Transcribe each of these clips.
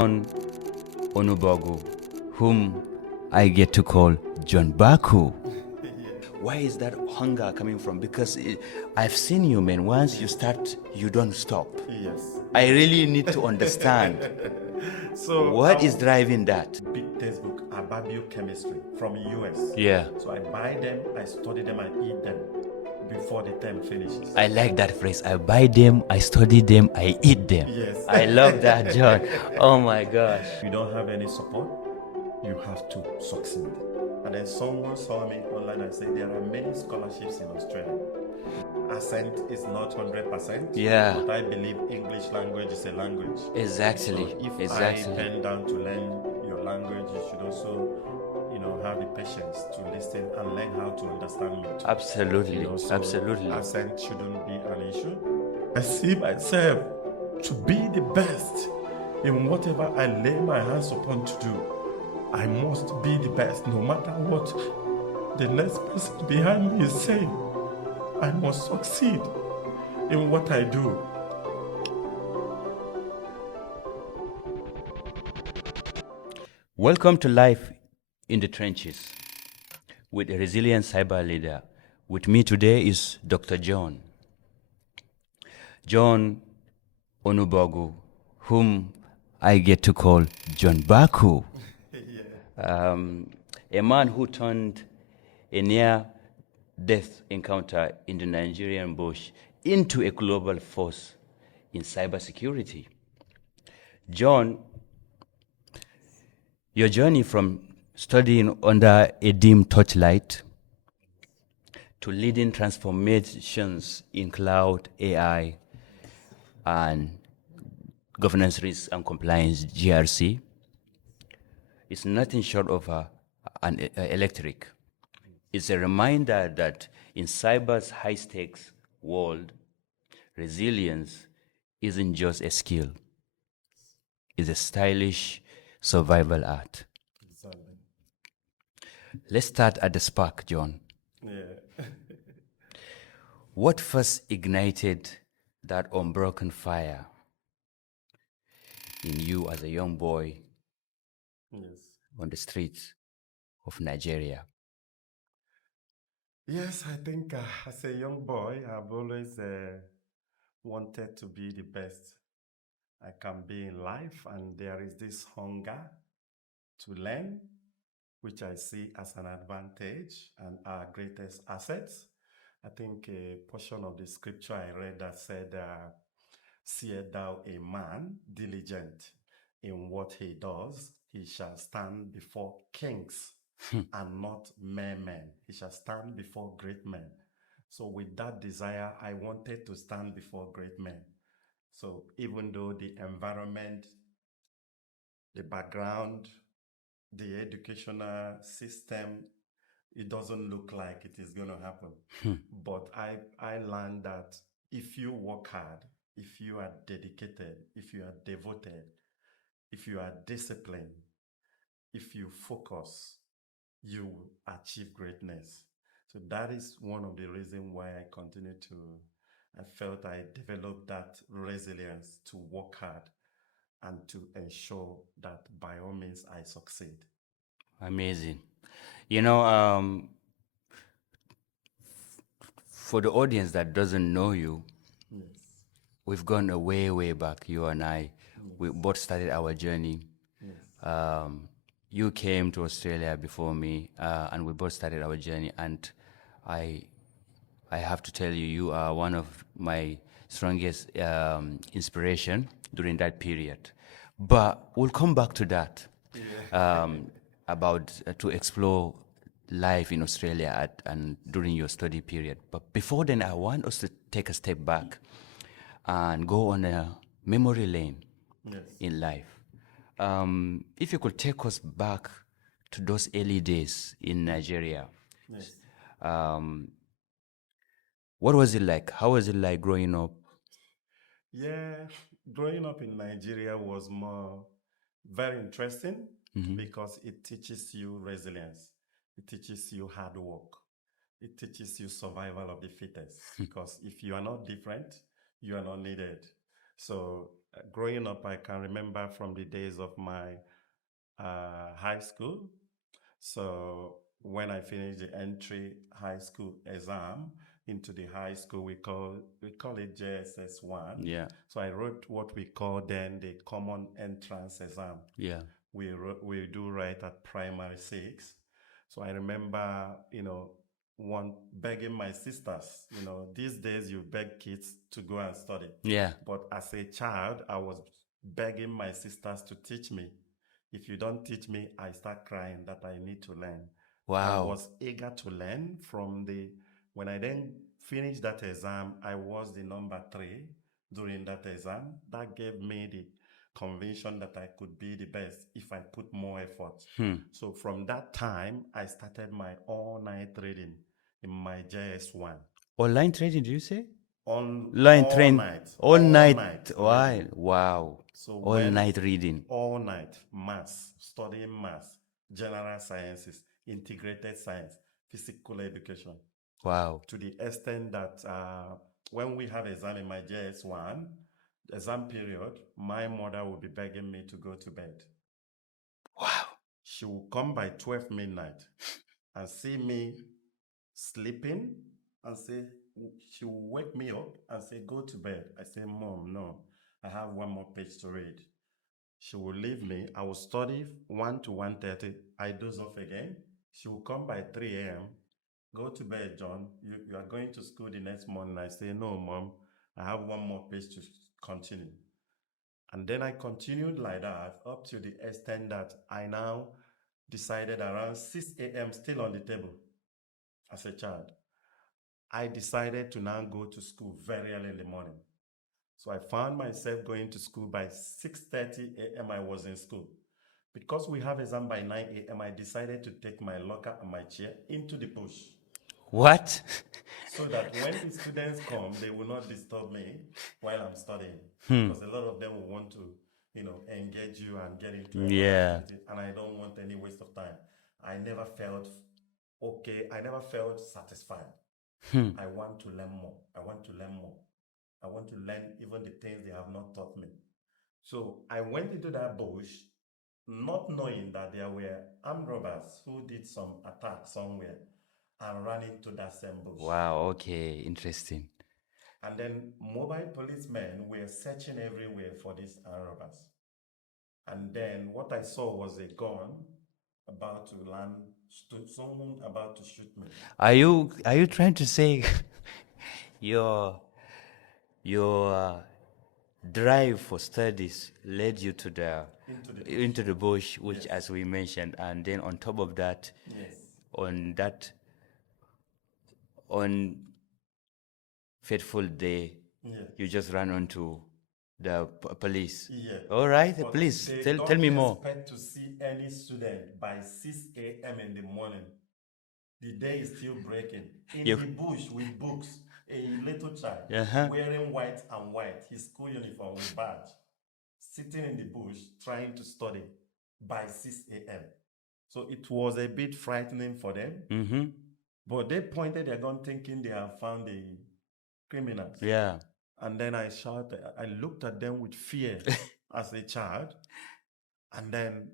John Onubogu, whom I get to call John Baku. Why is that hunger coming from? Because I've seen you, man. Once you start, you don't stop. Yes. I really need to understand. So What is driving that? big textbook about biochemistry from US. Yeah. So I buy them, I study them, I eat them before the term finishes. I like that phrase. I buy them, I study them, I eat them. Yes. I love that, John. Oh my gosh. You don't have any support, you have to succeed. And then someone saw me online and said there are many scholarships in Australia. Accent is not 100%. Yeah. But I believe English language is a language. Exactly. So if Exactly. I bend down to learn your language, you should also, have the patience to listen and learn how to understand me too. Absolutely. So Absolutely. accent shouldn't be an issue. I see myself to be the best in whatever I lay my hands upon to do. I must be the best no matter what the next person behind me is saying. I must succeed in what I do. Welcome to Life in the Trenches with a resilient cyber leader. With me today is Dr. John Onubogu, whom I get to call John Baku. A man who turned a near-death encounter in the Nigerian bush into a global force in cybersecurity. John, your journey from studying under a dim torchlight to leading transformations in cloud, AI, and governance risk and compliance, GRC, is nothing short of an electric. It's a reminder that in cyber's high-stakes world, resilience isn't just a skill. It's a stylish survival art. Exactly. Let's start at the spark, John. Yeah. What first ignited that unbroken fire in you as a young boy Yes. on the streets of Nigeria? Yes, I think as a young boy, I've always wanted to be the best I can be in life, and there is this hunger to learn, which I see as an advantage and our greatest assets. I think a portion of the scripture I read that said, "Seest thou a man diligent in what he does, he shall stand before kings and not mere men. He shall stand before great men." So, with that desire, I wanted to stand before great men. So, even though the environment, the background, the educational system, it doesn't look like it is going to happen. But I learned that if you work hard, if you are dedicated, if you are devoted, if you are disciplined, if you focus, you will achieve greatness. So that is one of the reasons why I felt I developed that resilience to work hard and to ensure that by all means I succeed. Amazing. You know, for the audience that doesn't know you, Yes. we've gone a way, way back, you and I. We both started our journey. Yes. You came to Australia before me, and we both started our journey. And I, I have to tell you, you are one of my strongest inspiration during that period. But we'll come back to that about to explore life in Australia and during your study period. But before then, I want us to take a step back and go on a memory lane Yes. in life. If you could take us back to those early days in Nigeria, Yes. um, what was it like? How was it like growing up? Yeah, growing up in Nigeria was more very interesting because it teaches you resilience. It teaches you hard work. It teaches you survival of the fittest because if you are not different, you are not needed. So growing up, I can remember from the days of my high school. So when I finished the entry high school exam into the high school, we call it JSS1. Yeah. So I wrote what we call then the common entrance exam. Yeah. We do right at primary six. So I remember, one begging my sisters. These days you beg kids to go and study. Yeah. But as a child, I was begging my sisters to teach me. If you don't teach me, I start crying that I need to learn. I Wow. was eager to learn when I then finished that exam, I was the number 3 during that exam. That gave me the conviction that I could be the best if I put more effort. So from that time, I started my all-night reading in my JS1. Online trading, do you say? All Train night. all night. Reading. Wow. So All night reading. All night, maths, studying maths, general sciences, integrated science, physical education. Wow. To the extent that when we have exam in my JS1, exam period, my mother will be begging me to go to bed. Wow. She will come by 12 midnight and see me sleeping and say, she will wake me up and say, go to bed. I say, Mom, no, I have one more page to read. She will leave me. I will study 1 to 1:30. I doze off again. She will come by 3 a.m. Go to bed, John. You are going to school the next morning. I say, no, Mom, I have one more page to continue. And then I continued like that up to the extent that I now decided around 6 a.m. still on the table as a child. I decided to now go to school very early in the morning. So I found myself going to school by 6:30 a.m. I was in school. Because we have exam by 9 a.m., I decided to take my locker and my chair into the bush. What? So that when the students come, they will not disturb me while I'm studying. Because a lot of them will want to, engage you and get into another activity. And I don't want any waste of time. I never felt okay. I never felt satisfied. I want to learn more. I want to learn more. I want to learn even the things they have not taught me. So I went into that bush not knowing that there were armed robbers who did some attack somewhere and ran into that same bush. Wow, okay, interesting. And then mobile policemen were searching everywhere for these armed robbers. And then what I saw was a gun about to land, someone about to shoot me. Are you trying to say your drive for studies led you to into the bush, which, Yes. as we mentioned, and then on top of that, Yes. on fateful day, Yes. you just ran onto the police. Yeah. All right, But please they tell me more. don't expect to see any student by 6 a.m. in the morning. The day is still breaking. In the bush with books, a little child wearing white and white, his school uniform with badge, sitting in the bush trying to study by 6 a.m. So it was a bit frightening for them. But they pointed their gun thinking they have found the criminals. Yeah. And then I looked at them with fear as a child. And then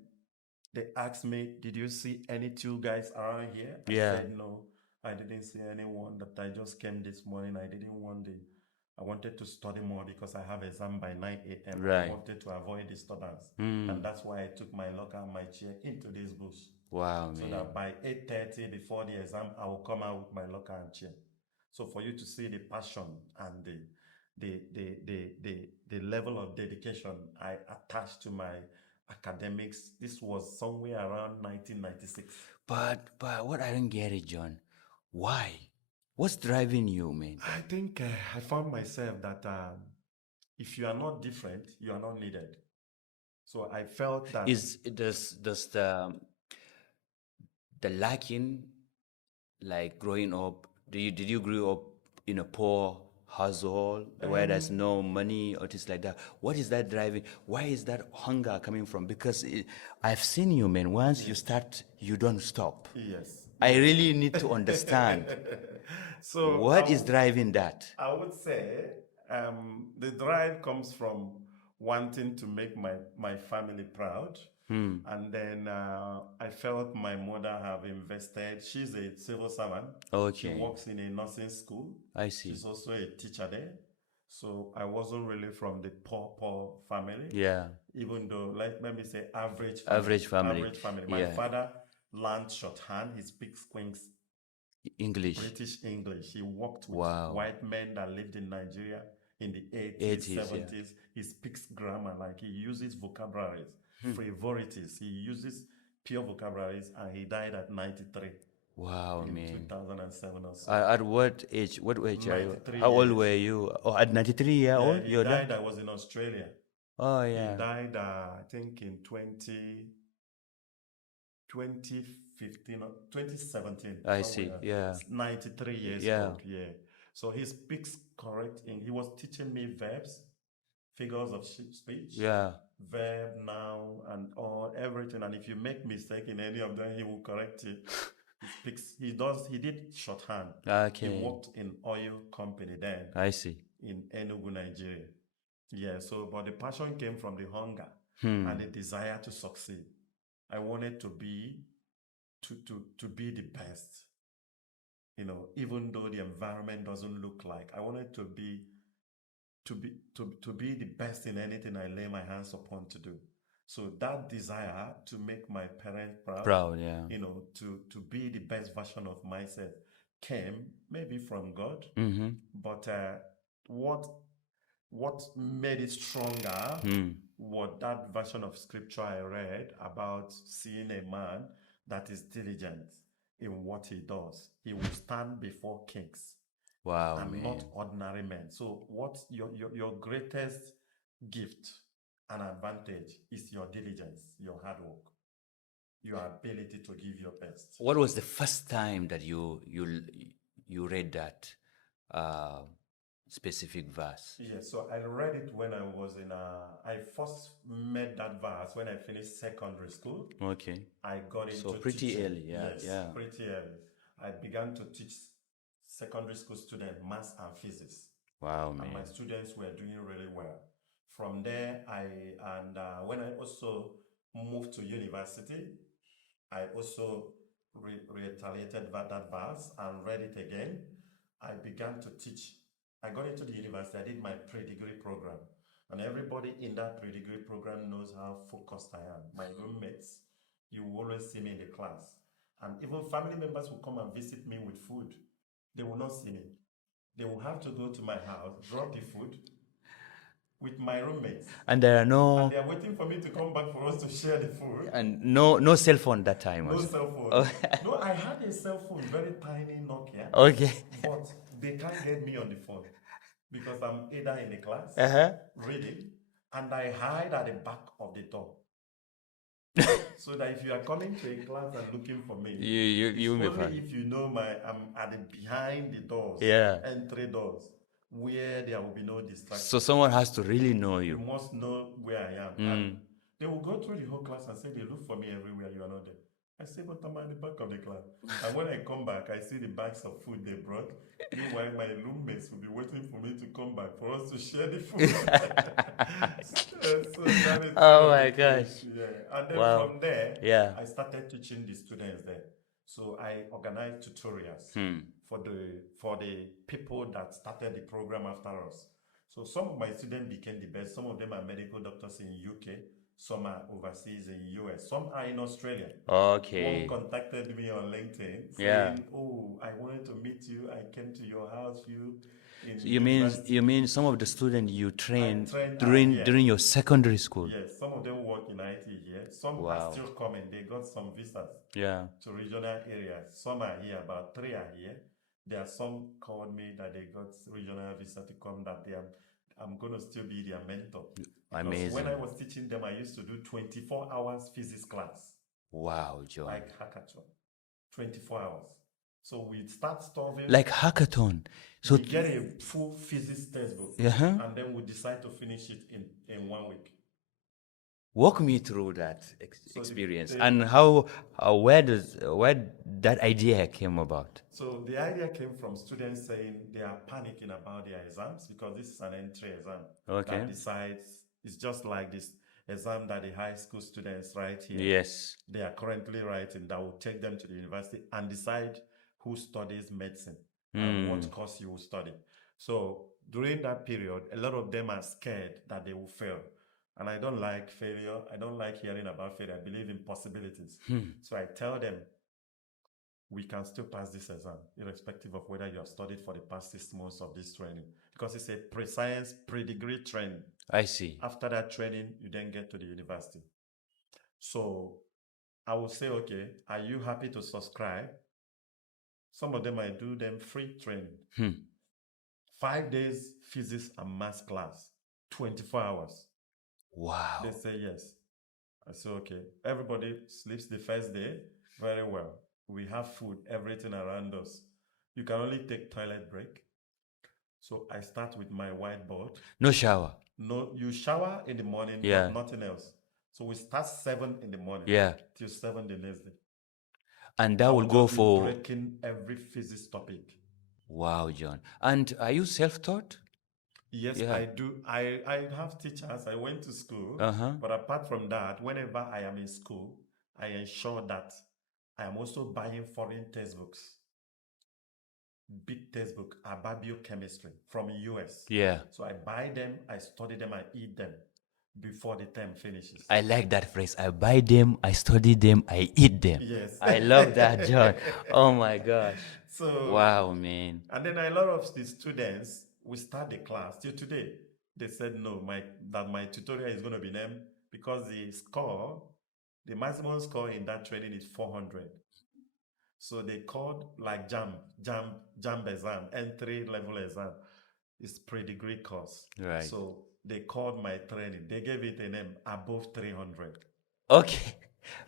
they asked me, did you see any 2 guys around here? I said, no, I didn't see anyone, that I just came this morning. I wanted to study more because I have exam by 9 a.m. Right. I wanted to avoid disturbance. And that's why I took my locker and my chair into this bush. Wow, So man. that by 8:30 before the exam, I will come out with my locker and chair. So for you to see the passion and the level of dedication I attached to my academics, this was somewhere around 1996. But what I don't get it, John, why? What's driving you, man? I think I found myself that if you are not different, you are not needed. So I felt that Does the lacking, like growing up, did you grow up in a poor household where there's no money or things like that? What is that driving? Why is that hunger coming from? Because I've seen you, man. Once you start, you don't stop. yes. I really need to understand. So What is driving that? I would say The drive comes from wanting to make my family proud. And then I felt my mother have invested. She's a civil servant. She Okay. works in a nursing school. I see. She's also a teacher there. So I wasn't really from the poor family. Yeah. Even though, like, let me say, average family. Average family. Average family. My Yeah. father learned shorthand. He speaks Queen's English. British English. He worked with Wow. white men that lived in Nigeria in the 80s, 80s, yeah. 70s. He speaks grammar, like he uses vocabularies, frivolities. He uses pure vocabularies, and he died at 93 Wow, in man. 2007 or so. At what age? What age are you? 93 How old years. were you? Oh, at 93 year Yeah, old? he You're died. done? I was in Australia. Oh, He yeah. died, I think, in 2015 or 2017. I see. somewhere. Yeah. 93 years Yeah. old. Yeah. So he speaks correct English. He was teaching me verbs, figures of speech, Yeah. verb, noun, and all everything. And if you make mistake in any of them, he will correct you. He speaks. He did shorthand. Okay. He worked in oil company then I see. in Enugu, Nigeria. Yeah. So, but the passion came from the hunger and the desire to succeed. I wanted to be the best. Even though the environment doesn't look like, I wanted to be the best in anything I lay my hands upon to do. So that desire to make my parents proud, yeah. To be the best version of myself came maybe from God. But what made it stronger was that version of scripture I read about seeing a man that is diligent in what he does. He will stand before kings. Wow, And man. not ordinary men. So what your greatest gift and advantage is your diligence, your hard work, your ability to give your best. What was the first time that you read that specific verse? Yeah, so I read it when I was I first met that verse when I finished secondary school. Okay. I got into So pretty teaching. early, yeah. Yes, Yeah. pretty early. I began to teach secondary school students maths and physics. Wow, And my man. students were doing really well. From there, when I also moved to university, I also reiterated that verse and read it again. I began to teach. I got into the university. I did my pre-degree program, and everybody in that pre-degree program knows how focused I am. My roommates, you will always see me in the class, and even family members will come and visit me with food. They will not see me. They will have to go to my house, drop the food with my roommates. And there are And they are waiting for me to come back for us to share the food. And no cell phone that time. No Also. cell phone. Oh. No, I had a cell phone, very tiny Nokia. Okay. But they can't get me on the phone because I'm either in the class reading, and I hide at the back of the door. So that if you are coming to a class and looking for me, you it's may only find. if you know I'm at the behind the doors, Yeah. entry doors, where there will be no distraction. So someone has to really know You you. must know where I am. And they will go through the whole class and say they look for me everywhere, you are not there. I say, but I'm at the back of the class. And when I come back, I see the bags of food they brought. Meanwhile, my roommates will be waiting for me to come back for us to share the food. So that is Oh my gosh. Yeah. And then Wow. from there, Yeah. I started teaching the students there. So I organized tutorials for the people that started the program after us. So some of my students became the best. Some of them are medical doctors in UK. Some are overseas in US. Some are in Australia. Okay. One contacted me on LinkedIn saying, Yeah. "Oh, I wanted to meet you. I came to your house. So you mean some of the students you trained trained during your secondary school? Yes, some of them work in IT here. Some are still coming. They got some visas to regional areas. Some are here. About 3 are here. There are some called me that they got regional visa to come. I'm going to still be their mentor. Because when I was teaching them, I used to do 24 hours physics class. Wow, John. Like hackathon. 24 hours. So we start studying. Like hackathon. So we get a full physics textbook. And then we decide to finish it in 1 week. Walk me through that So experience and how where that idea came about. So the idea came from students saying they are panicking about their exams because this is an entry exam Okay. that decides, it's just like this exam that the high school students write here. Yes. They are currently writing that will take them to the university and decide who studies medicine and what course you will study. So during that period, a lot of them are scared that they will fail. And I don't like failure. I don't like hearing about failure. I believe in possibilities. So I tell them, we can still pass this exam, irrespective of whether you have studied for the past 6 months of this training, because it's a pre-science, pre-degree training. I see. After that training, you then get to the university. So I will say, okay, are you happy to subscribe? Some of them, I do them free training. 5 days physics and math class, 24 hours. Wow. They say yes. I say, okay. Everybody sleeps the first day very well. We have food, everything around us. You can only take toilet break. So I start with my whiteboard. No shower. No, you shower in the morning, Yeah. but nothing else. So we start 7 in the morning. Yeah. Till 7 the next day. And that will go for breaking every physics topic. Wow, John. And are you self-taught? Yes, Yeah. I do. I have teachers. I went to school. But apart from that, whenever I am in school, I ensure that I am also buying foreign textbooks. Big textbook about biochemistry from US. Yeah. So I buy them, I study them, I eat them before the term finishes. I like that phrase. I buy them, I study them, I eat them. Yes. I love that, John. Oh my gosh. So Wow, man. And then a lot of the students, we start the class till today. They said no, that my tutorial is going to be named because the maximum score in that training is 400. So they called like jam exam, entry level exam. It's pre-degree course. Right. So they called my training. They gave it a name above 300. Okay.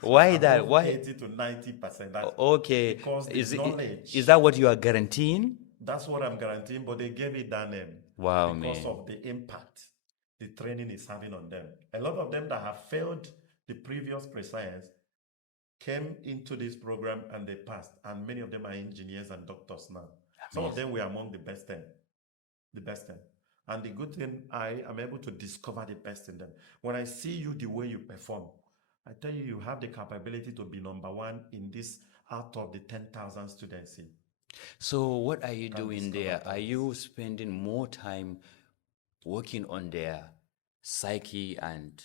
Why that? Above Why? 80 to 90%. Okay. Because the knowledge. Is that what you are guaranteeing? That's what I'm guaranteeing, but they gave it that name. Wow, because man. of the impact the training is having on them. A lot of them that have failed the previous pre-science came into this program and they passed, and many of them are engineers and doctors now. Some of them were among the best 10. The best 10. And the good thing, I am able to discover the best in them. When I see you, the way you perform, I tell you, you have the capability to be number 1 in this out of the 10,000 students here. So what are you doing there? Are you spending more time working on their psyche and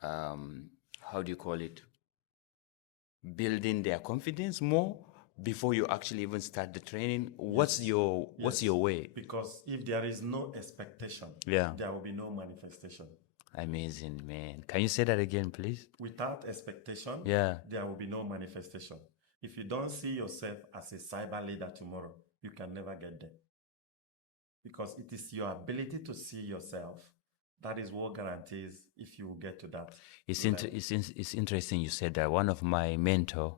how do you call it? Building their confidence more before you actually even start the training? What's your way? Because if there is no expectation, Yeah. there will be no manifestation. Amazing, man. Can you say that again, please? Without expectation, Yeah. there will be no manifestation. If you don't see yourself as a cyber leader tomorrow, you can never get there. Because it is your ability to see yourself that is what guarantees if you will get to that. It's interesting you said that. One of my mentor,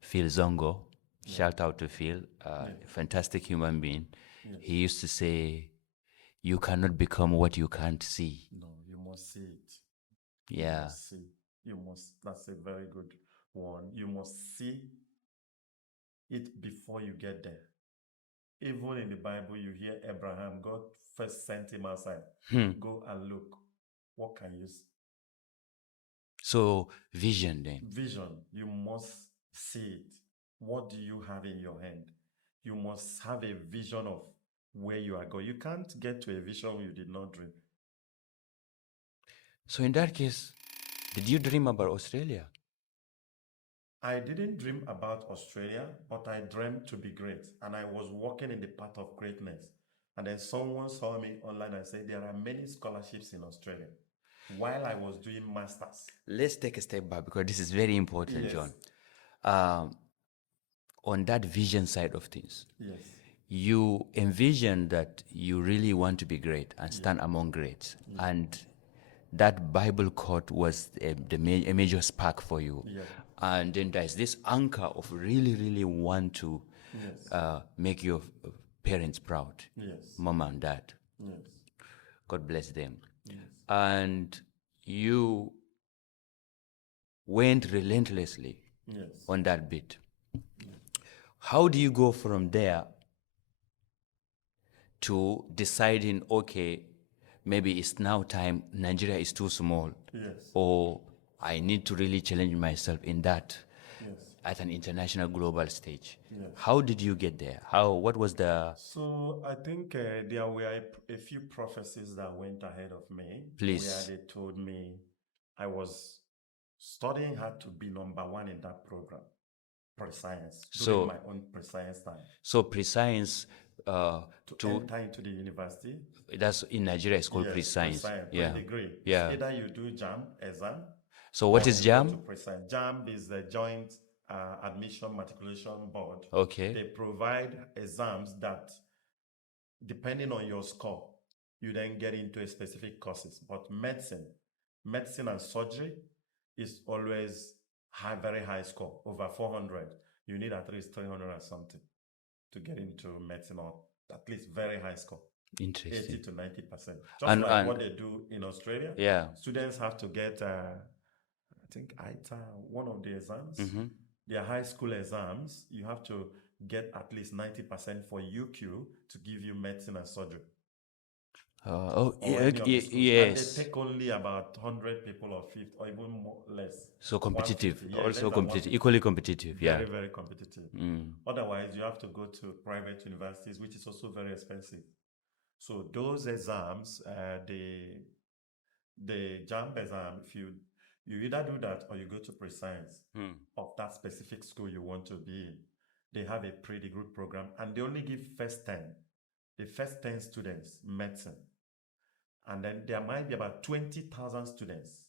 Phil Zongo, shout out to Phil, fantastic human being. He used to say, you cannot become what you can't see. No, you must see it. Yeah. You must see. You must. That's a very good one. You must see it before you get there. Even in the Bible, you hear Abraham, God first sent him outside. Go and look. What can you see? So, vision then. Vision. You must see it. What do you have in your hand? You must have a vision of where you are going. You can't get to a vision you did not dream. So, in that case, did you dream about Australia? I didn't dream about Australia, but I dreamed to be great. And I was walking in the path of greatness. And then someone saw me online and said, there are many scholarships in Australia. While I was doing masters. Let's take a step back because this is very important, John. On that vision side of things, you envision that you really want to be great and stand among greats. And that Bible quote was a major spark for you. And then there's this anchor of really want to make your parents proud, mom and dad. God bless them. and you went relentlessly on that bit. How do you go from there to deciding, okay, maybe it's now time, Nigeria is too small, or I need to really challenge myself in that at an international global stage? How did you get there? What was the... So I think there were a few prophecies that went ahead of me. Please. Where they told me I was studying hard to be number one in that program, pre-science, during my own pre-science time. So pre-science to enter into the university. That's in Nigeria, it's called Yes, pre-science. Yeah. Pre-degree. Yeah. It's either you do JAM exam. So what is JAM? To pre-science. JAM is the Joint Admission Matriculation Board. Okay. They provide exams that, depending on your score, you then get into a specific courses. But medicine and surgery is always very high score, over 400. You need at least 300 or something to get into medicine, or at least very high score. Interesting. 80 to 90%. Just like what they do in Australia. Yeah. Students have to get, I think, ITA, one of the exams. Their high school exams, you have to get at least 90% for UQ to give you medicine and surgery. Yes. And they take only about 100 people or 50 or even more, less. So competitive, also competitive, equally competitive. Very, very competitive. Otherwise, you have to go to private universities, which is also very expensive. So those exams, the JAMB exam, if you either do that or you go to pre-science of that specific school you want to be in. They have a pre-degree program, and they only give the first 10 students medicine. And then there might be about 20,000 students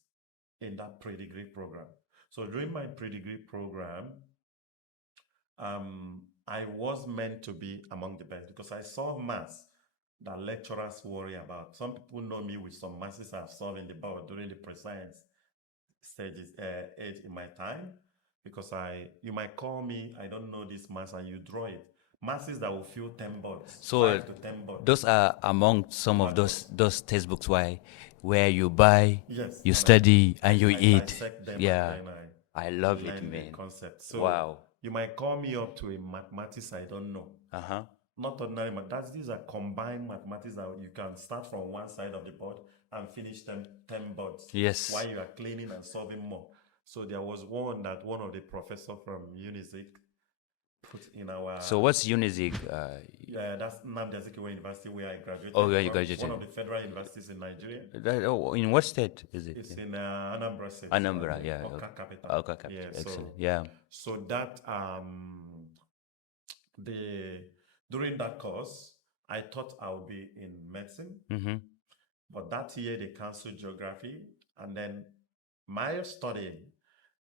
in that pre-degree program. So during my pre-degree program, I was meant to be among the best because I saw maths that lecturers worry about. Some people know me with some maths I've solved in the board during the pre-science stages age in my time, because you might call me, I don't know this maths, and you draw it. Masses that will fill 10 boards, So 5 to 10 boards. Those are among some of those textbooks where you buy, you study, and you eat. Dissect them. Yeah, and then I love it, man. Concept. So wow. You might call me up to a mathematics I don't know. Not ordinary mathematics. These are combined mathematics that you can start from one side of the board and finish 10 boards. Yes. While you are cleaning and solving more. So there was one that one of the professor from UNIZIC put in our... So what's UNIZIC? That's Nnamdi Azikiwe University where I graduated. Oh, yeah, you graduated. One of the federal universities in Nigeria. In what state is it? It's in Anambra State. Anambra, yeah. Oka capital. Oka capital, yeah, excellent. Yeah. So that, during that course, I thought I would be in medicine. But that year they canceled geography. And then my studying,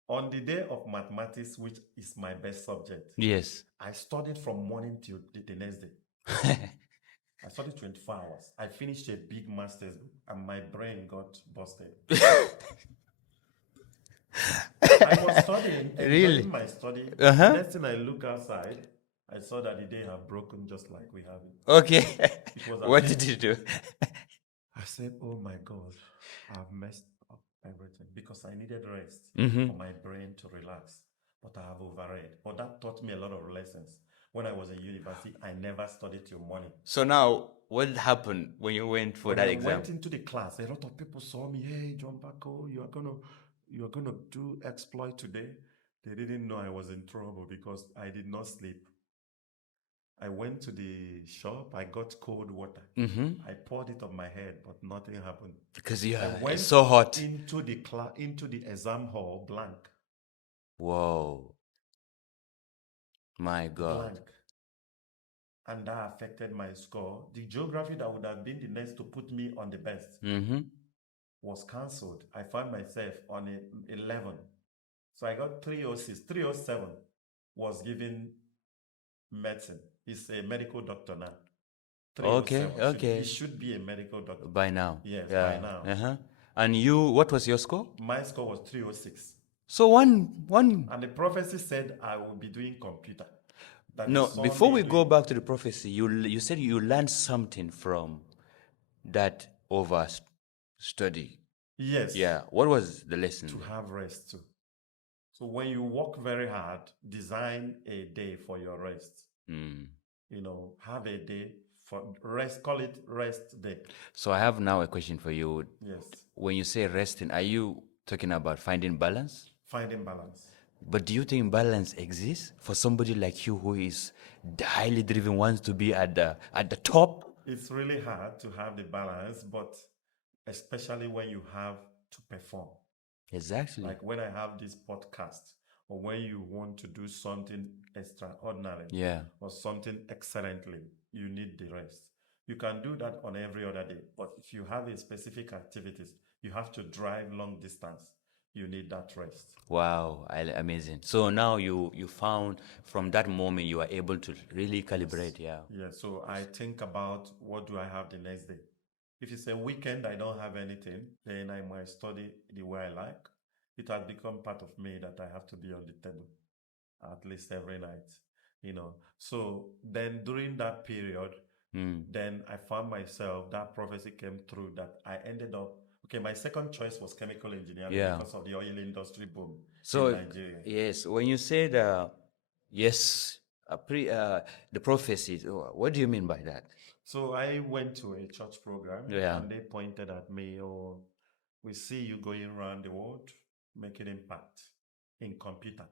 on the day of mathematics, which is my best subject, yes, I studied from morning till the next day. I studied 24 hours. I finished a big master's and my brain got busted. I was studying, enjoying my study. The next thing I look outside, I saw that the day had broken just like we have it. Okay. What did you do? I said, oh my God, I've messed up everything because I needed rest for my brain to relax. But I have overread. But that taught me a lot of lessons. When I was in university, I never studied till morning. So now, what happened when you went for that exam? I went into the class. A lot of people saw me. Hey, John Bako, you are gonna do exploit today. They didn't know I was in trouble because I did not sleep. I went to the shop. I got cold water. I poured it on my head, but nothing happened because it's so hot. Into the exam hall blank. Whoa. My God. Blank. And that affected my score. The geography that would have been the next to put me on the best was cancelled. I found myself on 11. So I got 306. 307 was given medicine. He's a medical doctor now. Okay. He should be a medical doctor. By now. Yes, by now. And you, what was your score? My score was 306. So one. And the prophecy said I will be doing computer. No, before we go back to the prophecy, you said you learned something from that over Study. Yes. Yeah. What was the lesson To there? have rest too. So when you work very hard, design a day for your rest. Mm. Have a day for rest, call it rest day. So I have now a question for you. Yes. When you say resting, are you talking about finding balance? Finding balance. But do you think balance exists for somebody like you who is highly driven, wants to be at the top? It's really hard to have the balance, but especially when you have to perform. Exactly. Like when I have this podcast, or when you want to do something extraordinary, Yeah. or something excellently, you need the rest. You can do that on every other day, but if you have a specific activities, you have to drive long distance, you need that rest. Wow, amazing. So now you found from that moment you are able to really calibrate. Yeah. Yeah, so I think about what do I have the next day. If it's a weekend, I don't have anything, then I might study the way I like. It has become part of me that I have to be on the table at least every night. So then during that period, then I found myself, that prophecy came through that I ended up, okay, my second choice was chemical engineering Yeah. because of the oil industry boom in So Nigeria. yes, when you said yes, the prophecy, what do you mean by that? So I went to a church program Yeah. and they pointed at me, oh, we see you going around the world making impact in computer,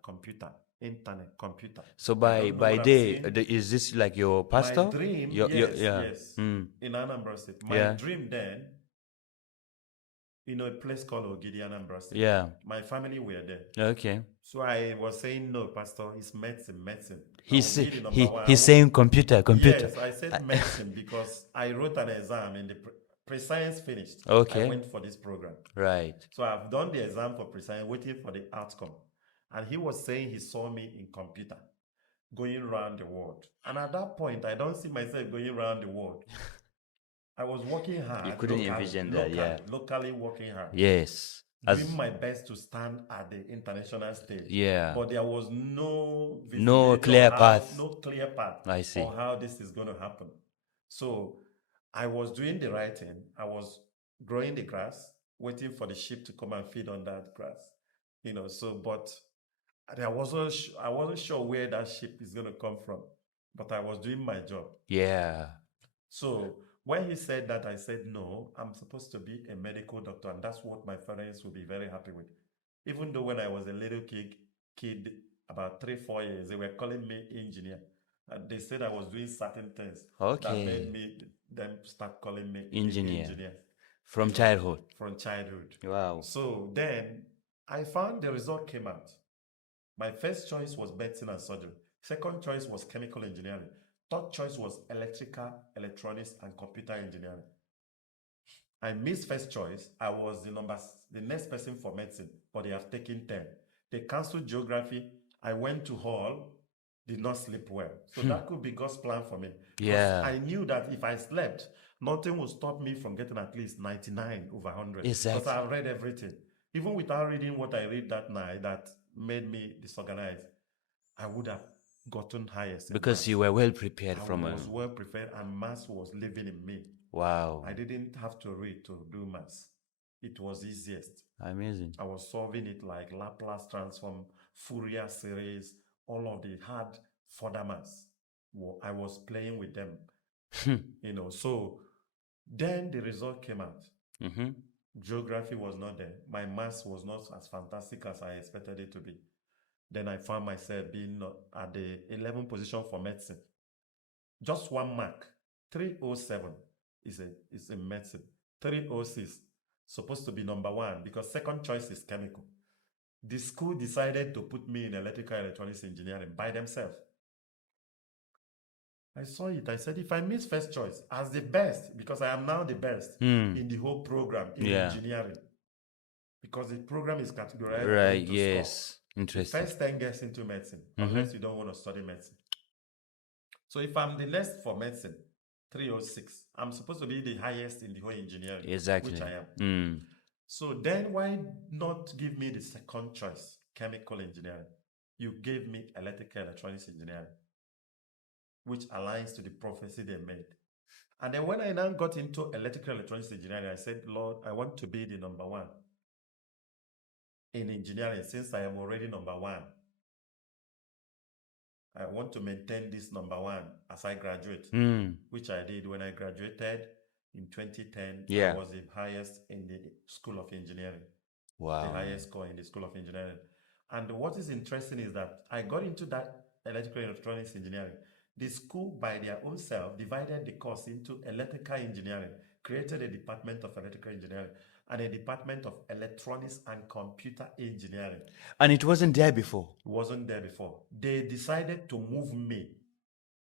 internet, computer. So I don't know by what I'm day, seeing. is this like your My pastor? dream, Your yes, yeah. yes, Mm. in Anambra State. My Yeah. dream then, a place called Ogidi, Anambra State. Yeah. My family were there. Okay. So I was saying, no, Pastor, it's medicine. I He's will be the number one. he's saying computer. Yes, I said medicine because I wrote an exam in the pre-science finished. Okay. I went for this program. Right. So I've done the exam for pre-science, waiting for the outcome. And he was saying he saw me in computer going around the world. And at that point, I don't see myself going around the world. I was working hard. You couldn't envision that, yeah. Locally working hard. Yes. Doing my best to stand at the international stage. Yeah. But there was no visibility, No clear path. no clear path I see. on how this is going to happen. So I was doing the right thing. I was growing the grass, waiting for the sheep to come and feed on that grass. But I wasn't sure where that sheep is going to come from. But I was doing my job. Yeah. So when he said that, I said, no, I'm supposed to be a medical doctor, and that's what my parents will be very happy with. Even though when I was a little kid about 3-4 years, they were calling me engineer. And they said I was doing certain things that made them start calling me engineer. From childhood. From childhood. Wow. So then I found the result came out. My first choice was medicine and surgery. Second choice was chemical engineering. Third choice was electrical, electronics, and computer engineering. I missed first choice. I was the next person for medicine, but they have taken 10. They canceled geography. I went to hall, did not sleep well. So that could be God's plan for me. Yeah. I knew that if I slept, nothing would stop me from getting at least 99 over 100. Exactly. Because I read everything. Even without reading what I read that night, that made me disorganized, I would have gotten highest. Because you were well prepared I from was well prepared, and maths was living in me. Wow. I didn't have to read to do maths. It was easiest. Amazing. I was solving it like Laplace transform, Fourier series, all of the hard further maths. I was playing with them. So then the result came out. Geography was not there. My maths was not as fantastic as I expected it to be. Then I found myself being at the 11th position for medicine. Just one mark. 307 is a medicine. 306 supposed to be number one because second choice is chemical. The school decided to put me in electrical electronics engineering by themselves. I saw it. I said, if I miss first choice as the best, because I am now the best in the whole program in engineering, because the program is categorized right. into Yes. score. Interesting. The first 10 gets into medicine, unless you don't want to study medicine. So if I'm the next for medicine, 306, I'm supposed to be the highest in the whole engineering, Exactly. which I am. So then why not give me the second choice, chemical engineering? You gave me electrical electronics engineering, which aligns to the prophecy they made. And then when I now got into electrical electronics engineering, I said, Lord, I want to be the number one in engineering since I am already number one. I want to maintain this number one as I graduate, which I did when I graduated in 2010. Yeah. I was the highest in the School of Engineering. Wow. The highest score in the School of Engineering. And what is interesting is that I got into that electrical electronics engineering. The school, by their own self, divided the course into electrical engineering, created a department of electrical engineering and a department of electronics and computer engineering. And it wasn't there before? It wasn't there before. They decided to move me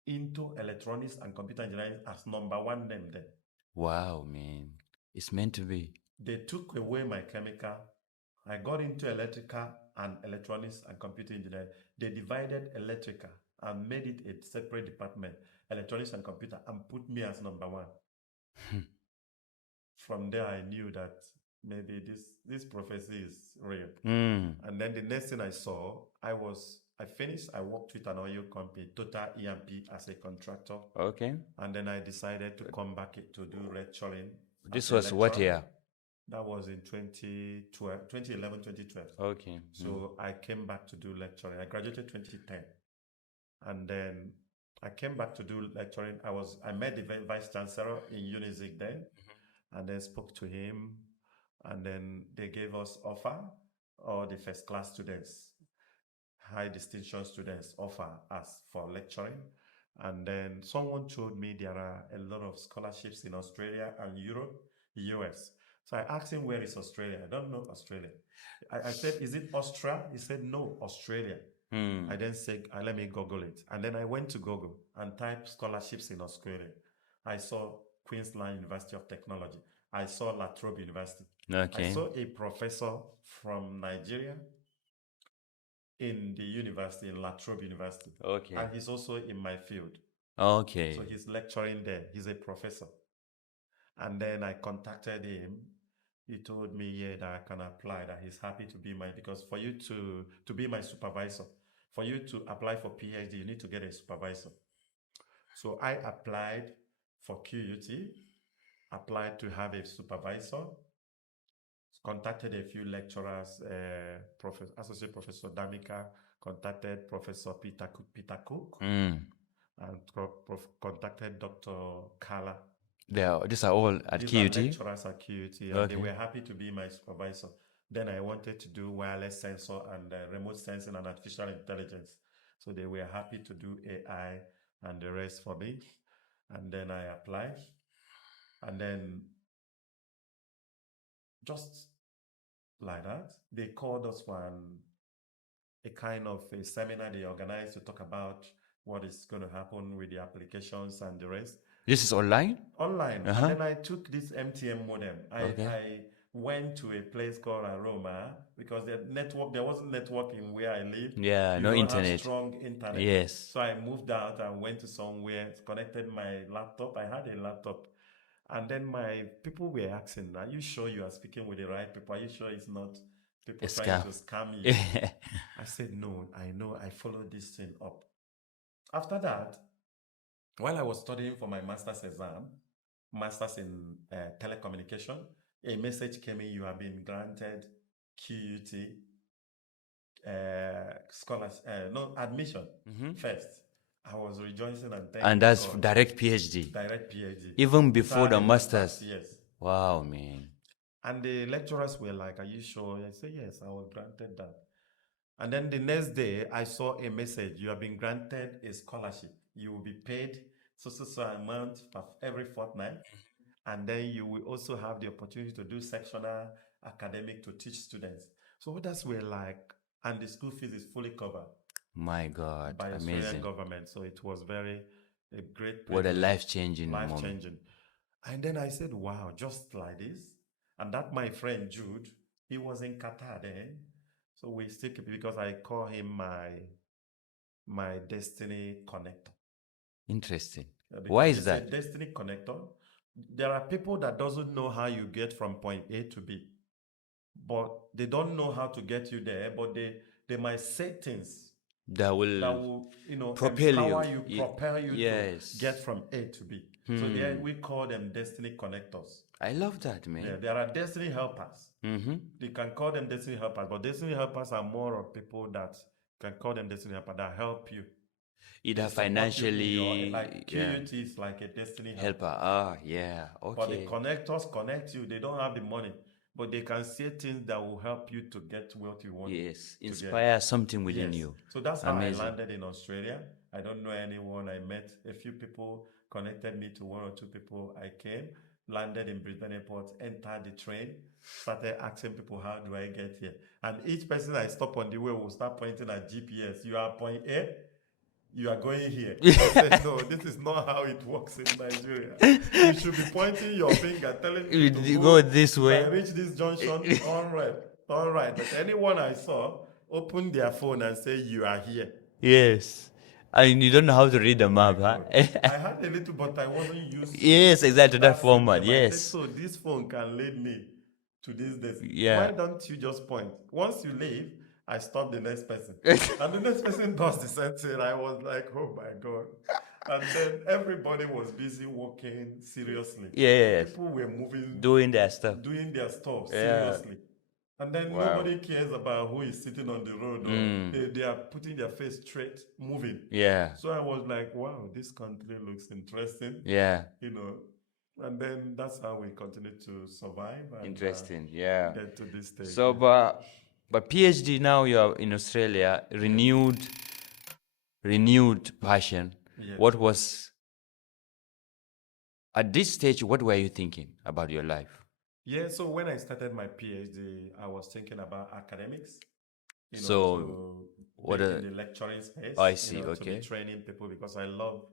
into electronics and computer engineering as number one name then. Wow, man. It's meant to be. They took away my chemical. I got into electrical and electronics and computer engineering. They divided electrical and made it a separate department, electronics and computer, and put me as number one. From there, I knew that maybe this prophecy is real. And then the next thing I saw, I finished, I worked with an oil company, Total EMP, as a contractor. Okay. And then I decided to come back to do lecturing. This was what year? That was in 2011, 2012. Okay. So I came back to do lecturing. I graduated 2010. And then I came back to do lecturing. I met the vice chancellor in Unizik then, and then spoke to him. And then they gave us offer, or the first class students, high distinction students offer us for lecturing. And then someone told me there are a lot of scholarships in Australia and Europe, US. So I asked him, where is Australia? I don't know Australia. I said, is it Austria? He said, no, Australia. I then said, let me Google it. And then I went to Google and typed scholarships in Australia. I saw Queensland University of Technology. I saw La Trobe University. Okay. I saw a professor from Nigeria in the university, in La Trobe University. Okay. And he's also in my field. Okay. So he's lecturing there. He's a professor. And then I contacted him. He told me, that I can apply, that he's happy to be because for you to be my supervisor, for you to apply for PhD, you need to get a supervisor. So I applied for QUT, applied to have a supervisor, contacted a few lecturers, Associate Professor Damika, contacted Professor Peter Cook, and contacted Dr. Kala. These are all at These QUT? are lecturers at QUT, and they were happy to be my supervisor. Then I wanted to do wireless sensor and remote sensing and artificial intelligence. So they were happy to do AI and the rest for me. And then I applied. And then just like that, they called us for a kind of a seminar they organized to talk about what is going to happen with the applications and the rest. This is online? Online. And then I took this MTM modem. I went to a place called Aroma because there wasn't networking where I live. Yeah, no internet. Have strong internet. Yes. So I moved out and went to somewhere, connected my laptop. I had a laptop. And then my people were asking, are you sure you are speaking with the right people? Are you sure it's not people trying to scam you? I said, no, I know, I followed this thing up. After that, while I was studying for my master's exam, master's in telecommunication, a message came in, you have been granted QUT admission first. I was rejoicing and thanking And that's God. direct PhD? Direct PhD. Even before the master's? Yes. Wow, man. And the lecturers were like, are you sure? I said, yes, I was granted that. And then the next day, I saw a message, you have been granted a scholarship. You will be paid so amount every fortnight. And then you will also have the opportunity to do sectional academic to teach students. So others were like, and the school fees is fully covered. My God, by amazing. Australian government. So it was a great What a life-changing moment. Life-changing. And then I said, wow, just like this. And that my friend Jude, he was in Qatar then. So we still keep, because I call him my destiny connector. Interesting. Why is that? A destiny connector. There are people that doesn't know how you get from point A to B, but they don't know how to get you there, but they might say things that will propel empower you. you, propel you Yes. to get from A to B. So we call them destiny connectors. I love that, man. Yeah, there are destiny helpers. They can call them destiny helpers, but destiny helpers are more of people that can call them destiny helpers that help you. Either They support you in financially, like QUT is like a destiny helper. helper. Ah, yeah, But the okay. connectors connect you. They don't have the money, but they can say things that will help you to get what you want. Yes, to inspire get. something within Yes. you. So that's how Amazing. I landed in Australia. I don't know anyone. I met a few people, connected me to one or two people. I came, landed in Brisbane Airport, entered the train, started asking people, how do I get here? And each person I stop on the way will start pointing at GPS. You are point A, you are going here. I said, no, this is not how it works in Nigeria. You should be pointing your finger, telling me to go this way. If I reach this junction, turn right, turn right. But anyone I saw open their phone and say, you are here. Yes. And you don't know how to read the map, huh? I had a little, but I wasn't used to Yes, exactly, that format, system. I said, yes. so this phone can lead me to this destination. Yeah. Why don't you just point? Once you leave, I stop the next person. And the next person does the same thing. I was like, oh my God. And then everybody was busy working seriously. Yes. People were moving, Doing their stuff. seriously. And then nobody cares about who is sitting on the road or they are putting their face straight, moving. Yeah. So I was like, wow, this country looks interesting. Yeah. And then that's how we continue to survive and Interesting. Yeah. get to this stage. So, but PhD now you're in Australia, renewed passion. Yes. What was at this stage? What were you thinking about your life? Yeah. So when I started my PhD, I was thinking about academics. So, what in the lecturing space. I see. To Okay. be training people because I love,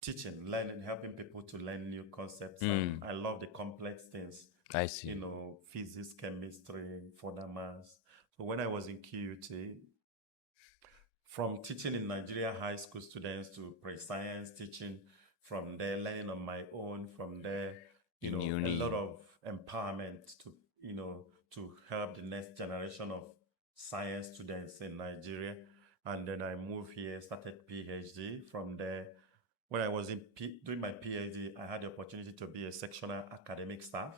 teaching, learning, helping people to learn new concepts. And I love the complex things. I see. Physics, chemistry, further maths. So when I was in QUT, from teaching in Nigeria high school students to pre-science teaching, from there learning on my own, from there, a lot of empowerment to, to help the next generation of science students in Nigeria. And then I moved here, started PhD. From there, when I was doing my PhD, I had the opportunity to be a sectional academic staff,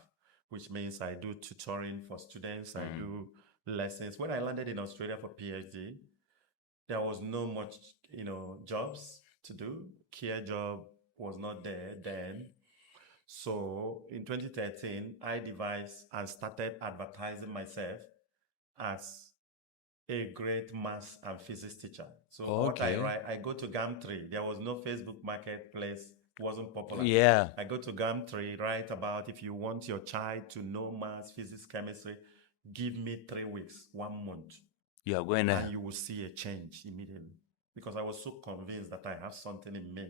which means I do tutoring for students, I do lessons. When I landed in Australia for PhD, there was no much, jobs to do. Care job was not there then. So in 2013, I devised and started advertising myself as a great maths and physics teacher. So what I write, I go to Gumtree. There was no Facebook Marketplace, wasn't popular. Yeah. I go to Gumtree, write about if you want your child to know maths, physics, chemistry, give me 3 weeks, 1 month. You are going and you will see a change immediately. Because I was so convinced that I have something in me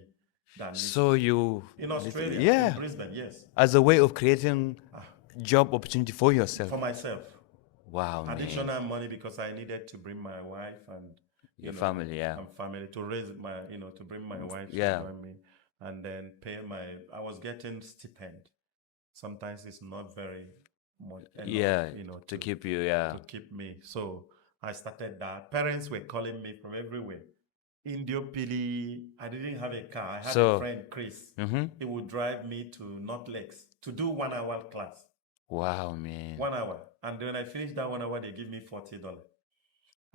that So you in Australia, yeah, in Brisbane, yes. As a way of creating job opportunity for yourself. For myself. Wow, additional money because I needed to bring my wife and your family, and family to raise my, to bring my wife to join me, and then pay I was getting stipend. Sometimes it's not very much enough, to keep you, to keep me. So I started that. Parents were calling me from everywhere. Indio Pili. I didn't have a car. I had a friend, Chris. He would drive me to North Lakes to do 1 hour class. Wow, man. 1 hour. And when I finished that 1 hour, they give me $40.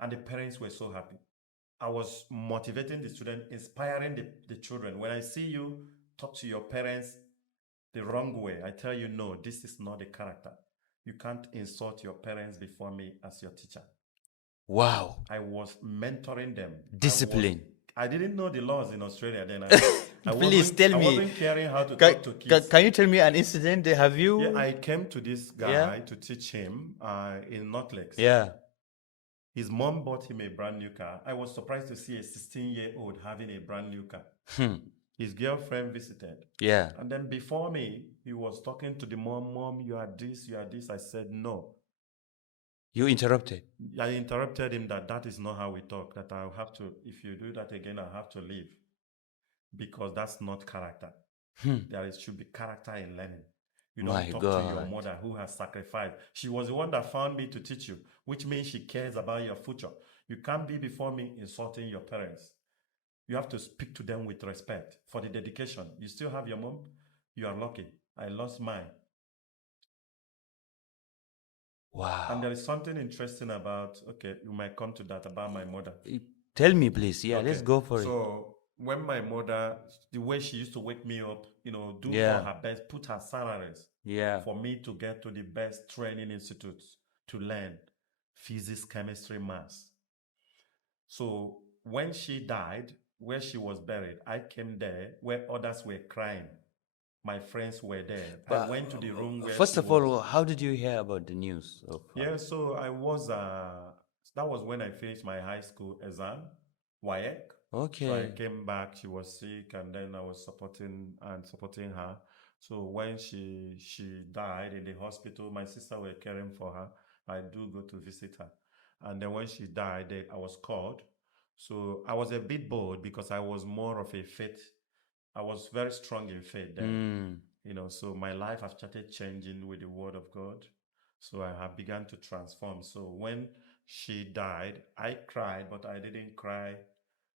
And the parents were so happy. I was motivating the student, inspiring the children. When I see you talk to your parents the wrong way, I tell you, no, this is not the character. You can't insult your parents before me as your teacher. Wow. I was mentoring them. Discipline. I didn't know the laws in Australia then. Please tell me. I wasn't caring how to talk to kids. Can you tell me an incident? Have you? Yeah, I came to this guy to teach him in North Lakes. Yeah. His mom bought him a brand new car. I was surprised to see a 16-year-old having a brand new car. His girlfriend visited. Yeah. And then before me, he was talking to the mom, Mom, you are this, you are this. I said, no. You interrupted? I interrupted him that is not how we talk, that I'll have to, if you do that again, I'll have to leave. Because that's not character. There should be character in learning. You don't talk to your mother who has sacrificed. She was the one that found me to teach you, which means she cares about your future. You can't be before me insulting your parents. You have to speak to them with respect for the dedication. You still have your mom? You are lucky. I lost mine. Wow. And there is something interesting about, okay, you might come to that about my mother. Tell me, please. Yeah, Okay. let's go for it. So when my mother, the way she used to wake me up, do all Yeah. her best, put her salaries Yeah. for me to get to the best training institutes to learn physics, chemistry, maths. So when she died, where she was buried, I came there where others were crying. My friends were there. I But went to the room where first she of was. all, how did you hear about the news of Yeah, so I was, that was when I finished my high school exam, WAEC. So I Okay. came back, she was sick, and then I was supporting her. So when she died in the hospital, my sister were caring for her. I do go to visit her. And then when she died, I was called. So I was a bit bored because I was more of a faith. I was very strong in faith then. So my life has started changing with the word of God. So I have begun to transform. So when she died, I cried, but I didn't cry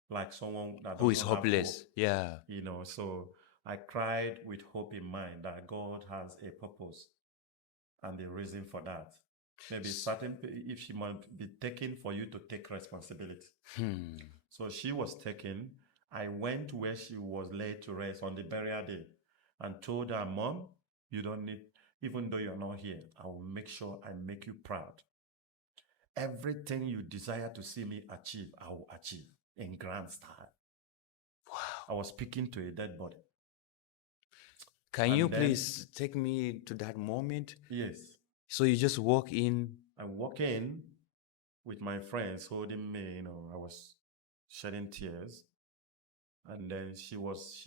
like someone that Who is doesn't have hopeless? hope. Yeah. So I cried with hope in mind that God has a purpose and the reason for that. Maybe certain, if she might be taken for you to take responsibility. So she was taken. I went where she was laid to rest on the burial day and told her, Mom, you don't need, even though you're not here, I will make sure I make you proud. Everything you desire to see me achieve, I will achieve in grand style. Wow. I was speaking to a dead body. Can you please take me to that moment? Yes. So you just walk in. I walk in with my friends holding me, I was shedding tears. And then she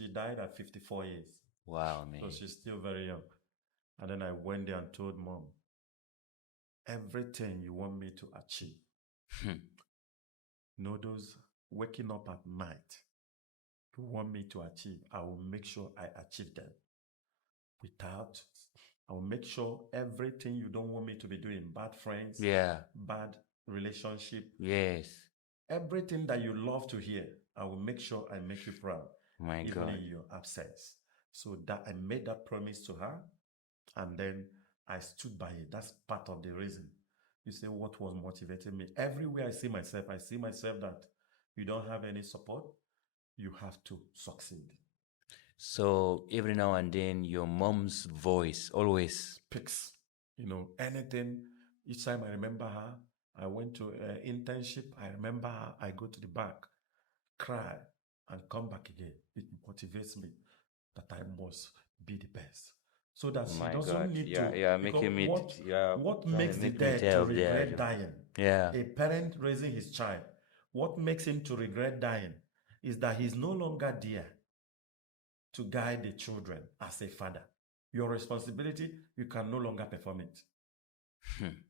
died at 54 years. Wow, man. So she's still very young. And then I went there and told Mom, everything you want me to achieve, those waking up at night, you want me to achieve, I will make sure I achieve them. I will make sure everything you don't want me to be doing, bad friends, bad relationship, yes, everything that you love to hear, I will make sure I make you proud, even in your absence. So that I made that promise to her, and then I stood by it. That's part of the reason. You say, what was motivating me? Everywhere I see myself that you don't have any support, you have to succeed. So every now and then, your mom's voice always speaks. Anything. Each time I remember her, I went to an internship. I remember her. I go to the bank, cry, and come back again. It motivates me that I must be the best. So that she doesn't need to. Yeah, making me. What makes the dead to regret dying? Yeah. A parent raising his child. What makes him to regret dying is that he's no longer there to guide the children as a father. Your responsibility, you can no longer perform it.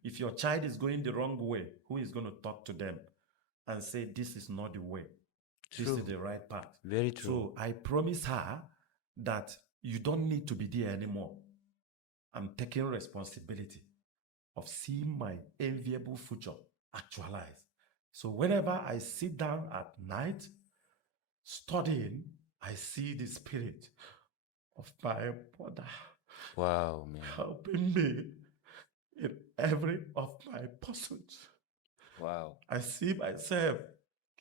If your child is going the wrong way, who is going to talk to them and say, this is not the way? True. This is the right path. Very true. So I promise her that you don't need to be there anymore. I'm taking responsibility of seeing my enviable future actualize. So whenever I sit down at night studying, I see the spirit of my mother. Wow, man. Helping me in every of my pursuits. Wow. I see myself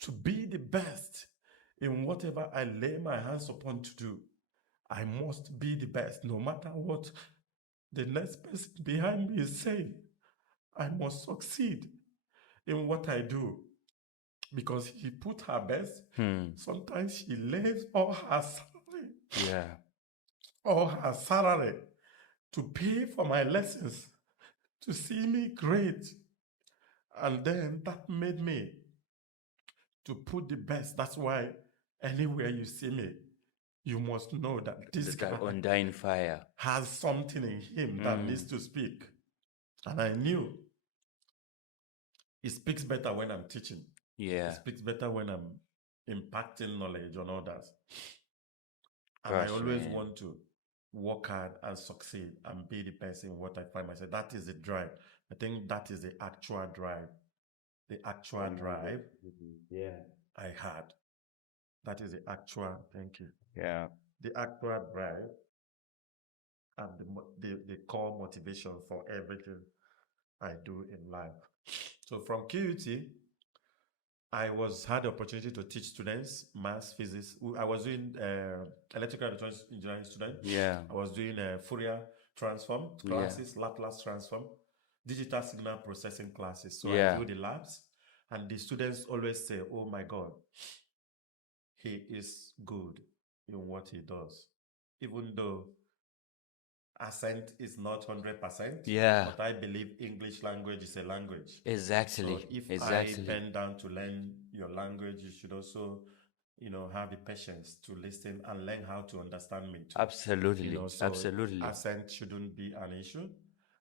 to be the best in whatever I lay my hands upon to do. I must be the best no matter what the next person behind me is saying. I must succeed in what I do because she put her best. Sometimes she lays all her salary. Yeah. All her salary to pay for my lessons, to see me great. And then that made me to put the best. That's why anywhere you see me, you must know that this guy undying fire has something in him that needs to speak. And I knew he speaks better when I'm teaching. Yeah. He speaks better when I'm impacting knowledge on others. And Gosh, I always man. want to work hard and succeed and be the best in what I find myself. That is the drive. I think that is the actual drive the actual drive Yeah. I had. That is the actual, thank you. Yeah. The actual drive and the core motivation for everything I do in life. So from QUT, I had the opportunity to teach students maths, physics. I was doing electrical electronics engineering student. Yeah. I was doing Fourier transform classes, Laplace transform, digital signal processing classes. So I Yeah. do the labs, and the students always say, "Oh my God, he is good in what he does," even though accent is not 100%. Yeah. But I believe English language is a language. Exactly. So if Exactly. I bend down to learn your language, you should also, have the patience to listen and learn how to understand me too. Absolutely. So Absolutely. accent shouldn't be an issue.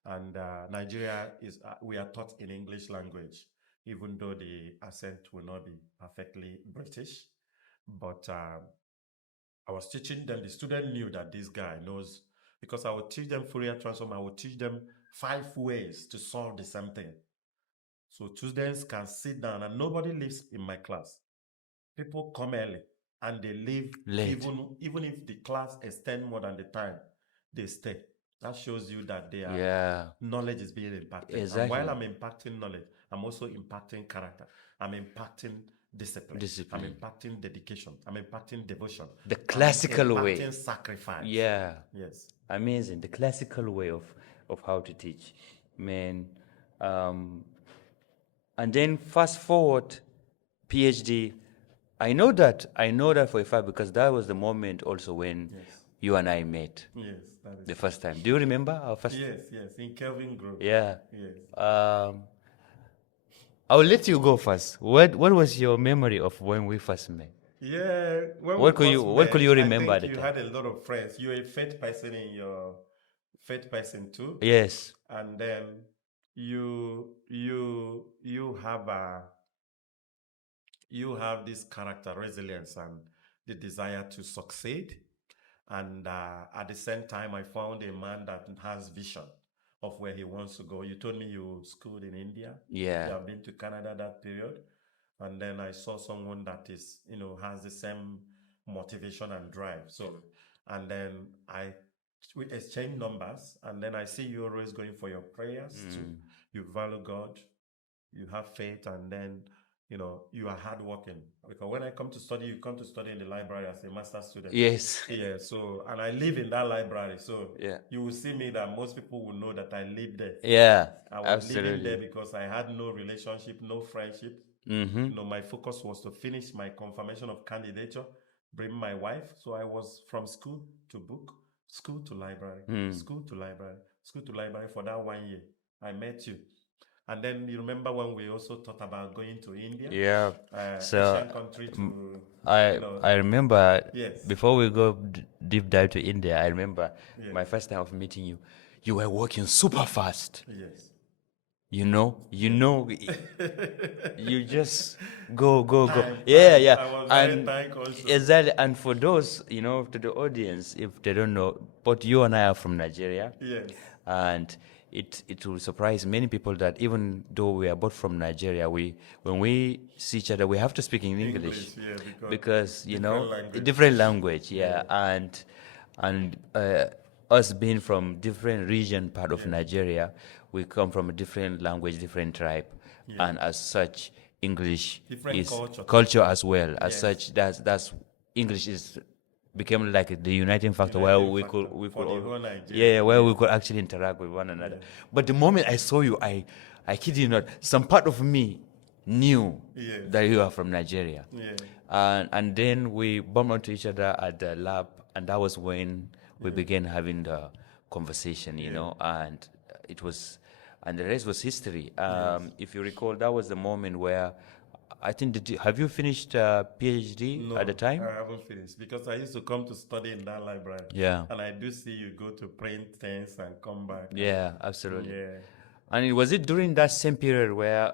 And Nigeria is, we are taught in English language, even though the accent will not be perfectly British. But I was teaching them, the student knew that this guy knows, because I would teach them Fourier transform, I would teach them 5 ways to solve the same thing. So students can sit down, and nobody lives in my class. People come early and they leave Late. even if the class extend more than the time, they stay. That shows you that knowledge is being impacted. Exactly. And while I'm impacting knowledge, I'm also impacting character. I'm impacting discipline. I'm impacting dedication. I'm impacting devotion. The classical I'm way. impacting sacrifice. Yeah. Yes. Amazing. The classical way of how to teach. Man. And then fast forward, PhD. I know that for a fact because that was the moment also when you and I met. Yes, that is the first time. Do you remember our first? Yes, in Kelvin Group. Yeah. Yes. I'll let you go first. What was your memory of when we first met? Yeah, What could you remember I at the think you time? had a lot of friends. You're a faith person in your faith person too. Yes. And then you have this character resilience and the desire to succeed. And at the same time, I found a man that has vision of where he wants to go. You told me you schooled in India. Yeah. You have been to Canada that period. And then I saw someone that is, has the same motivation and drive. So, and then we exchange numbers, and then I see you always going for your prayers too. You value God, you have faith, and then you are hardworking. Because when I come to study, you come to study in the library as a master's student. Yes. Yeah. So, and I live in that library. So Yeah. you will see me that most people will know that I live there. Yeah. I was living there because I had no relationship, no friendship. My focus was to finish my confirmation of candidature, bring my wife. So I was from school to book, school to library, school to library, school to library for that 1 year. I met you. And then you remember when we also thought about going to India? Yeah. Asian country to, I remember. Yes. Before we go deep dive to India, I remember my first time of meeting you. You were working super fast. Yes. You just go. Yeah. Yeah. I was And very time conscious. exactly. And for those, to the audience, if they don't know, but you and I are from Nigeria. Yes. And it will surprise many people that even though we are both from Nigeria, when we see each other, we have to speak in English, yeah, because language. different language, yeah. And us being from different region part of Nigeria, we come from a different language, different tribe, and as such, English Different is culture. as well. As such, that's English is became like the uniting factor where we could for the all, whole Nigeria. yeah, where we could actually interact with one another. But the moment I saw you, I kid you not, some part of me knew that you are from Nigeria. And then we bumped into each other at the lab, and that was when we began having the conversation, and it was, and the rest was history. If you recall, that was the moment where I think, have you finished PhD at the time? I haven't finished because I used to come to study in that library. Yeah. And I do see you go to print things and come back. Yeah, absolutely. Yeah. And was it during that same period where,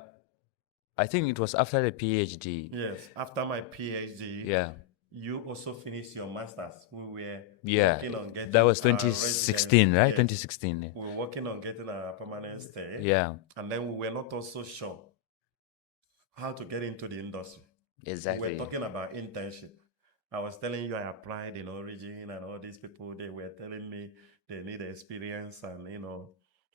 I think it was after the PhD? Yes, after my PhD. Yeah. You also finished your master's. We were working on getting, that was 2016, right? Yes. 2016. We were working on getting a permanent stay. Yeah. And then we were not also sure how to get into the industry. Exactly. We were talking about internship. I was telling you I applied in Origin, and all these people, they were telling me they need experience and,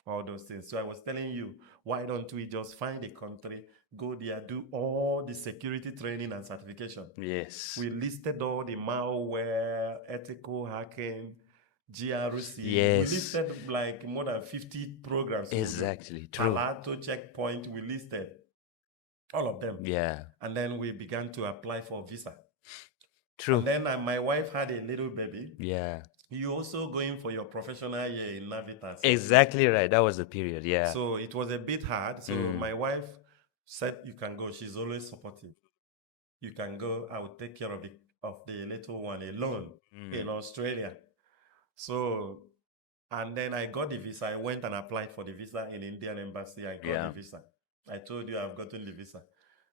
all those things. So I was telling you, why don't we just find a country, go there, do all the security training and certification? Yes. We listed all the malware, ethical hacking, GRC. We Yes. listed like more than 50 programs. Exactly. True. Palato, Checkpoint, we listed all of them. Yeah. And then we began to apply for visa. True. And then my wife had a little baby. Yeah. You also going for your professional year in Navitas. Exactly right. That was the period. Yeah. So it was a bit hard. So my wife said, "You can go." She's always supportive. You can go. I will take care of the little one alone in Australia. So, and then I got the visa. I went and applied for the visa in Indian embassy. I got the visa. I told you I've gotten the visa.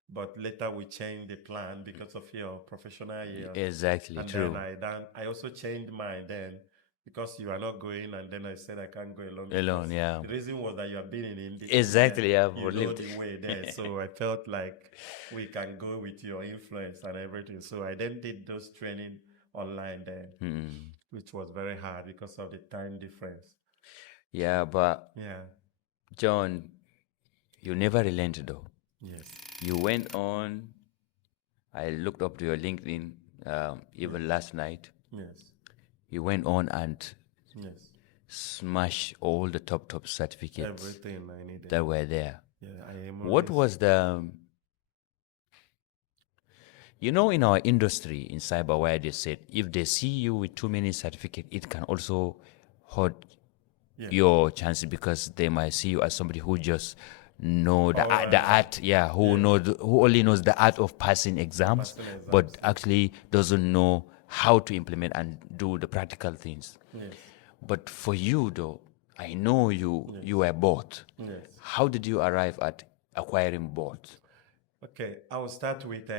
But later we changed the plan because of your professional year. Exactly. And True. then I also changed mine then because you are not going, and then I said I can't go alone. Alone, yeah. The reason was that you have been in India. Exactly, yeah, You know lived. the way there. So I felt like we can go with your influence and everything. So I then did those training online then, which was very hard because of the time difference. Yeah, but Yeah. John, you never relented though. Yes. You went on. I looked up to your LinkedIn even last night. Yes. You went on and Yes. smashed all the top certificates Everything I needed. that were there. Yeah, I am. What was the, in our industry in cyber, where they said if they see you with too many certificates, it can also hurt your chances because they might see you as somebody who just know the art, who only knows the art of passing exams, but actually doesn't know how to implement and do the practical things. Yes. But for you though, I know you were both. Yes. How did you arrive at acquiring both? Okay, I will start with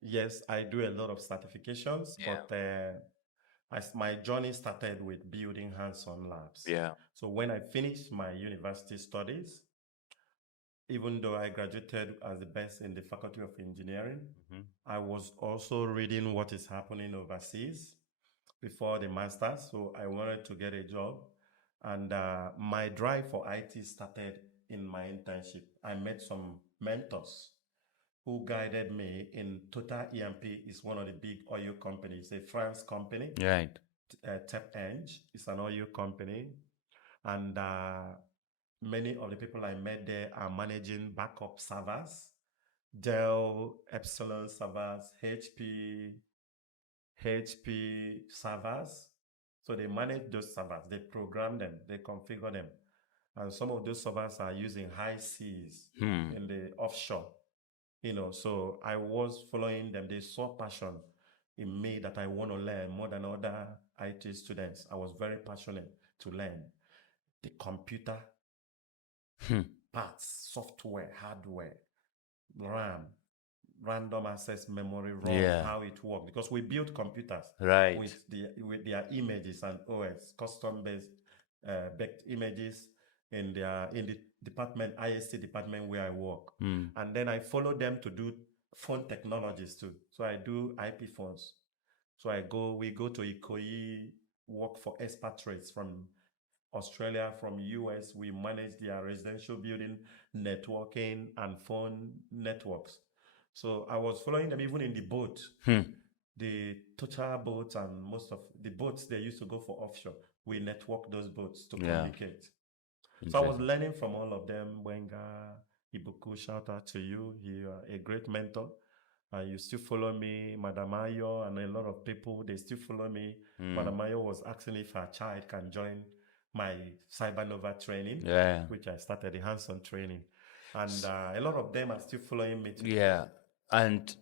yes, I do a lot of certifications, but my journey started with building hands-on labs. Yeah. So when I finished my university studies, even though I graduated as the best in the Faculty of Engineering, I was also reading what is happening overseas before the master's. So I wanted to get a job. And my drive for IT started in my internship. I met some mentors who guided me in Total EMP is one of the big oil companies, a France company. Right. TEP-Eng is an oil company. And many of the people I met there are managing backup servers, Dell, Epsilon servers, HP servers. So they manage those servers, they program them, they configure them. And some of those servers are using high seas in the offshore. So I was following them. They saw passion in me that I want to learn more than other IT students. I was very passionate to learn the computer parts, software, hardware, RAM, random access memory, ROM, how it works. Because we build computers with their images and OS, custom-based baked images in the department, IST department where I work. And then I follow them to do phone technologies too. So I do IP phones. So we go to Ikoyi, work for expatriates from Australia, from US. We manage their residential building, networking, and phone networks. So I was following them even in the boat. The total boats and most of the boats they used to go for offshore. We network those boats to communicate. So I was learning from all of them. Wenga, Ibuku, shout out to you. You are a great mentor. You still follow me, Madam Ayo, and a lot of people, they still follow me. Madam Ayo was asking if her child can join my Cybernova training, which I started, the hands-on training. And a lot of them are still following me too. Yeah. And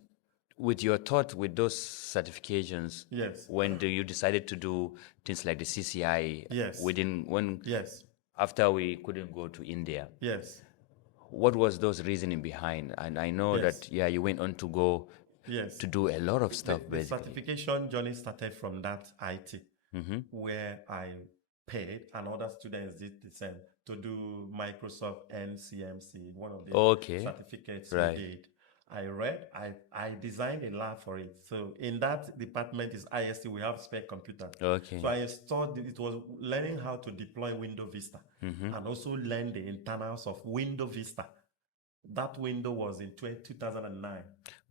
with your thought with those certifications, when you decided to do things like the CCI, after we couldn't go to India, what was those reasoning behind? And I know that you went on to go to do a lot of stuff. The certification journey started from that IT, where I paid and other students did the same to do Microsoft NCMC, one of the certificates we did. I read, I designed a lab for it. So in that department is IST, we have spare computer. Okay. So I installed it. It was learning how to deploy Windows Vista and also learn the internals of Windows Vista. That window was in 2009.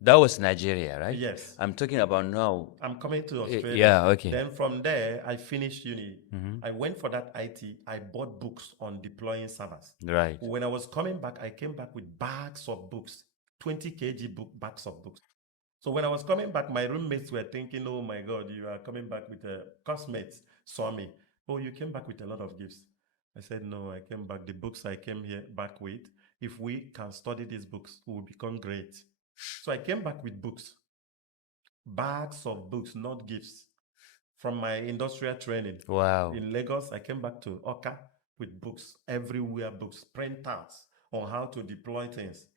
That was Nigeria, right? Yes. I'm talking about now. I'm coming to Australia. Yeah, okay. Then from there, I finished uni. I went for that IT. I bought books on deploying servers. Right. When I was coming back, I came back with bags of books, 20 kg bags of books. So when I was coming back, my roommates were thinking, oh my God, you are coming back with a classmates saw me. Oh, you came back with a lot of gifts. I said, no, I came back. The books I came here back with, if we can study these books, we will become great. So I came back with books, bags of books, not gifts. From my industrial training Wow. in Lagos, I came back to Oka with books, everywhere books, printouts on how to deploy things.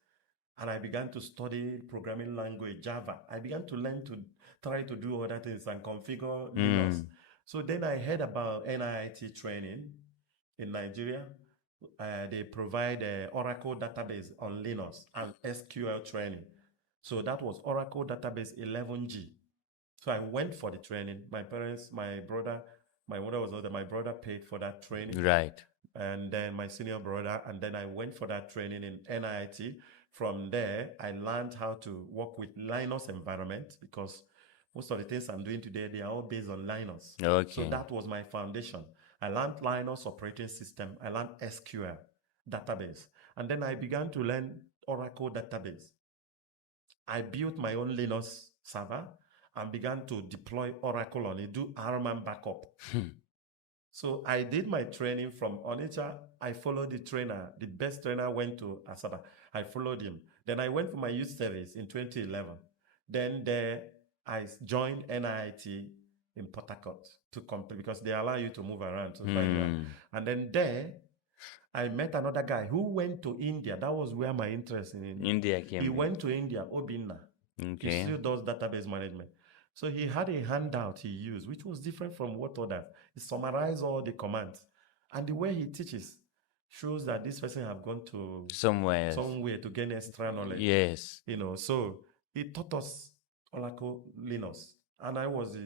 And I began to study programming language, Java. I began to learn to try to do other things and configure Linux. So then I heard about NIT training in Nigeria. They provide Oracle database on Linux and SQL training. So that was Oracle database 11G. So I went for the training. My parents, my brother, my mother was older. My brother paid for that training. Right. And then my senior brother, and then I went for that training in NIT. From there, I learned how to work with Linux environment because most of the things I'm doing today, they are all based on Linux. Okay. So that was my foundation. I learned Linux operating system. I learned SQL database. And then I began to learn Oracle database. I built my own Linux server and began to deploy Oracle on it, do RMAN backup. So I did my training from Onitsha. I followed the trainer. The best trainer went to Asaba. I followed him. Then I went for my youth service in 2011. Then there I joined NIT in Port Harcourt to complete because they allow you to move around to find you out. And then there I met another guy who went to India. That was where my interest in India came. He went to India, Obinna. Okay. He still does database management. So he had a handout he used, which was different from what others. He summarized all the commands. And the way he teaches shows that this person have gone to somewhere to gain extra knowledge. Yes. You know, so he taught us Oracle Linux. And I was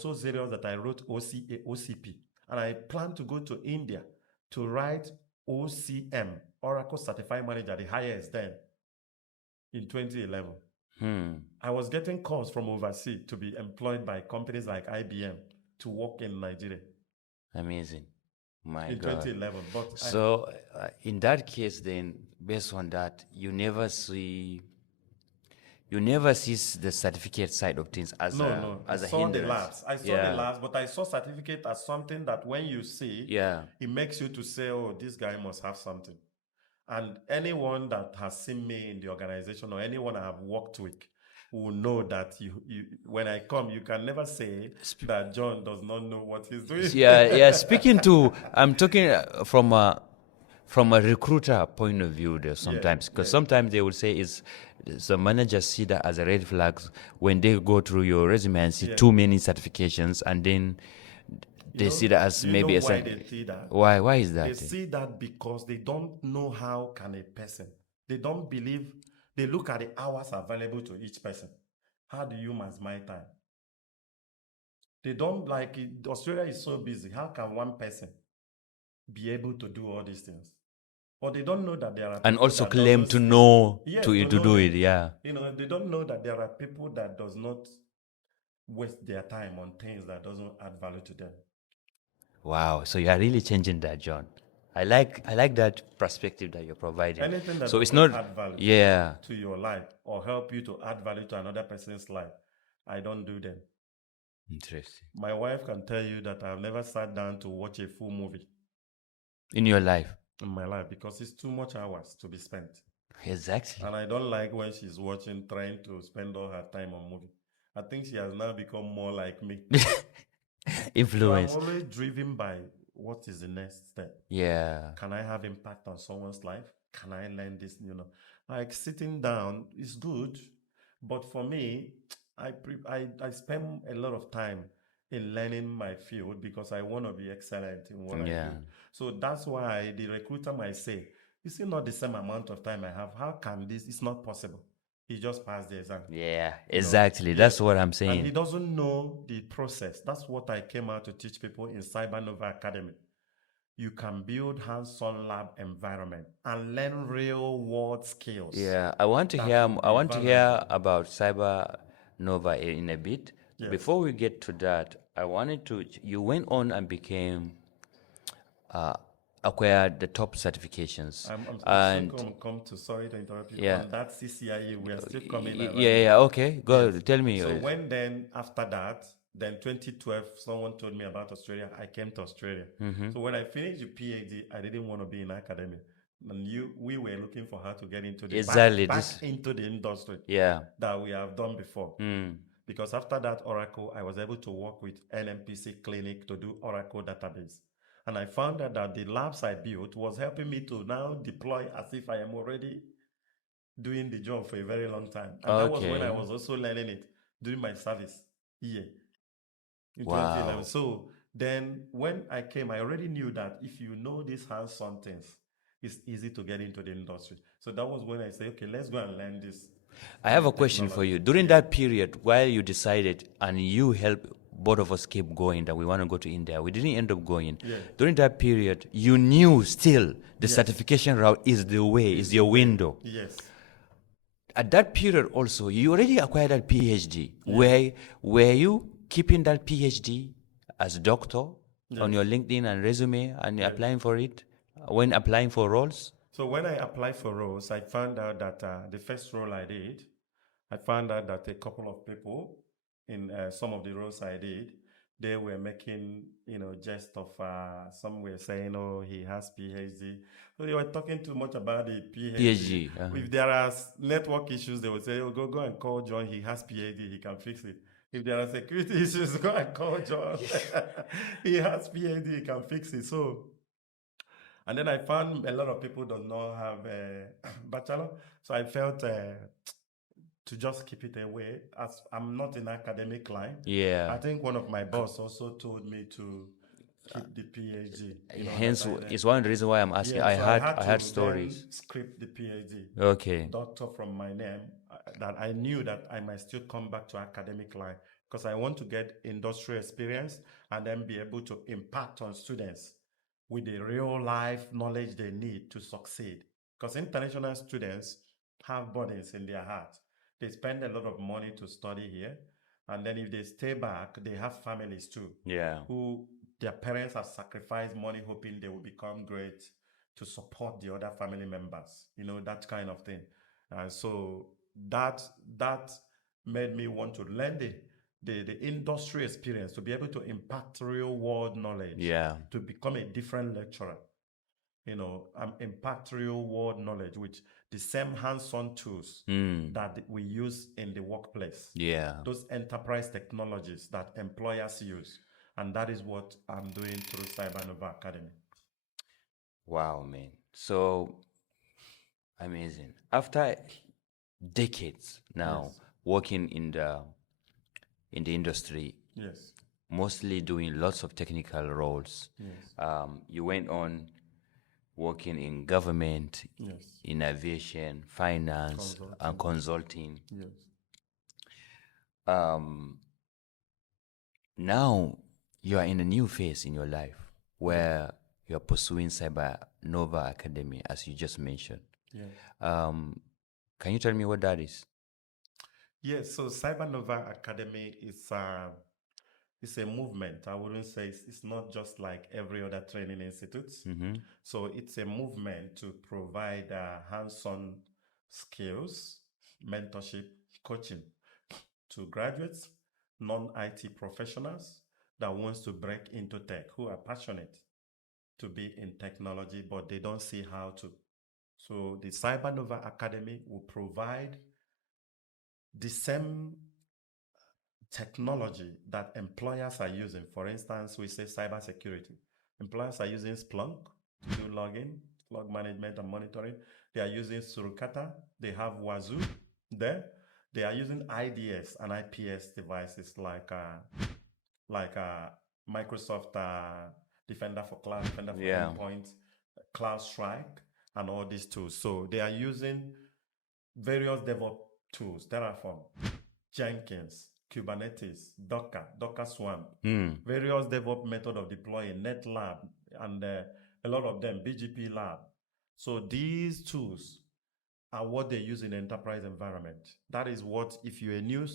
so serious that I wrote OCP. And I plan to go to India to write OCM, Oracle Certified Manager, the highest then, in 2011. I was getting calls from overseas to be employed by companies like IBM to work in Nigeria. Amazing. My in God. 2011. But so in that case, then, based on that, you never see the certificate side of things as no, as I a saw hindrance. the labs. I saw the labs, but I saw certificate as something that when you see, it makes you to say, oh, this guy must have something. And anyone that has seen me in the organization or anyone I have worked with will know that when I come, you can never say that John does not know what he's doing. I'm talking from a recruiter point of view there sometimes, because sometimes they will say some managers see that as a red flag when they go through your resume and see too many certifications, and then they see that as maybe why they see that? Why is that? They see that because they don't know how can a person. They don't believe. They look at the hours available to each person. How do you manage my time? They don't like it. Australia is so busy. How can one person be able to do all these things? But they don't know that there are people and also that claim to know to do it. Yeah. You know, they don't know that there are people that does not waste their time on things that doesn't add value to them. Wow. So you are really changing that, John. I like that perspective that you're providing. Anything that so does it's not not add value to your life or help you to add value to another person's life, I don't do them. Interesting. My wife can tell you that I've never sat down to watch a full movie. In your life? In my life, because it's too much hours to be spent. Exactly. And I don't like when she's watching, trying to spend all her time on movie. I think she has now become more like me. Influence. So I'm always driven by what is the next step. Yeah. Can I have impact on someone's life? Can I learn this? Like sitting down is good, but for me, I spend a lot of time in learning my field because I want to be excellent in what I do. So that's why the recruiter might say, "You see, not the same amount of time I have. How can this? It's not possible." he just passed the exam. Yeah, You know, exactly. That's what I'm and he saying. doesn't know the process. That's what I came out to teach people in Cybernova Academy. You can build hands-on lab environment and learn real-world skills. Yeah, I want to that hear. will I be want to hear valuable. about Cyber Nova in a bit. Yes. Before we get to that, I wanted to. You went on and became acquired the top certifications, I'm still and going to come to, sorry to interrupt you, yeah, on that CCIE, we are still coming around. yeah. Okay, go. Yes. Tell me. So when then, after that, then 2012, someone told me about Australia. I came to Australia. So when I finished the PhD, I didn't want to be in academia. And we were looking for how to get into the Exactly, back this- into the industry Yeah. that we have done before. Mm. Because after that Oracle, I was able to work with NMPC Clinic to do Oracle database. And I found out that the labs I built was helping me to now deploy as if I am already doing the job for a very long time. And that was when I Okay. was also learning it during my service year in Wow. 2011. So then when I came, I already knew that if you know these hands-on things, it's easy to get into the industry. So that was when I said, okay, let's go and learn this. I have a question for you. During that period, while you decided and you helped both of us keep going that we want to go to India, we didn't end up going. Yeah. During that period, you knew still the Yes. certification route is the way, is your window. Yes. At that period also, you already acquired that PhD. Yeah. Were you keeping that PhD as a doctor on Yes. your LinkedIn and resume and Yes. applying for it when applying for roles? So when I applied for roles, I found out that the first role I did, I found out that a couple of people in some of the roles I did, they were making, jest of, some were saying, oh, he has PhD. So they were talking too much about the PhD. If there are network issues, they would say, oh, go and call John, he has PhD, he can fix it. If there are security issues, go and call John. He has PhD, he can fix it. So, and then I found a lot of people do not have a bachelor. So I felt to just keep it away, as I'm not an academic line. Yeah. I think one of my boss also told me to keep the PhD. Hence, it's one of the reasons why I'm asking. Yeah, I so had to stories. then script the PhD. Okay. Doctor from my name, that I knew that I might still come back to academic line because I want to get industry experience and then be able to impact on students with the real life knowledge they need to succeed. Because international students have burdens in their heart. They spend a lot of money to study here. And then if they stay back, they have families too. Yeah. Who their parents have sacrificed money hoping they will become great to support the other family members, that kind of thing. So that made me want to learn the industry experience to be able to impact real world knowledge. Yeah. To become a different lecturer. Impact real world knowledge with the same hands-on tools that we use in the workplace. Yeah. Those enterprise technologies that employers use. And that is what I'm doing through Cybernova Academy. Wow, man. So amazing. After decades now Yes. working in the industry, Yes. mostly doing lots of technical roles. Yes. You went on working in government, Yes. in aviation, finance, and consulting. Yes. Now you are in a new phase in your life where you're pursuing Cyber Nova Academy, as you just mentioned. Yes. Can you tell me what that is? Yes, so Cybernova Academy is it's a movement. I wouldn't say it's not just like every other training institute. So it's a movement to provide hands-on skills, mentorship, coaching to graduates, non-IT professionals that wants to break into tech, who are passionate to be in technology, but they don't see how to. So the Cybernova Academy will provide the same technology that employers are using. For instance, we say cybersecurity. Employers are using Splunk to do login, log management and monitoring. They are using Surukata. They have Wazoo there. They are using IDS and IPS devices like Microsoft Defender for Cloud, Defender for Endpoint, CloudStrike, and all these tools. So they are using various DevOps tools: Terraform, Jenkins, Kubernetes, Docker Swarm, various DevOps method of deploying, NetLab, and a lot of them, BGP Lab. So these tools are what they use in enterprise environment. That is what, if you're a new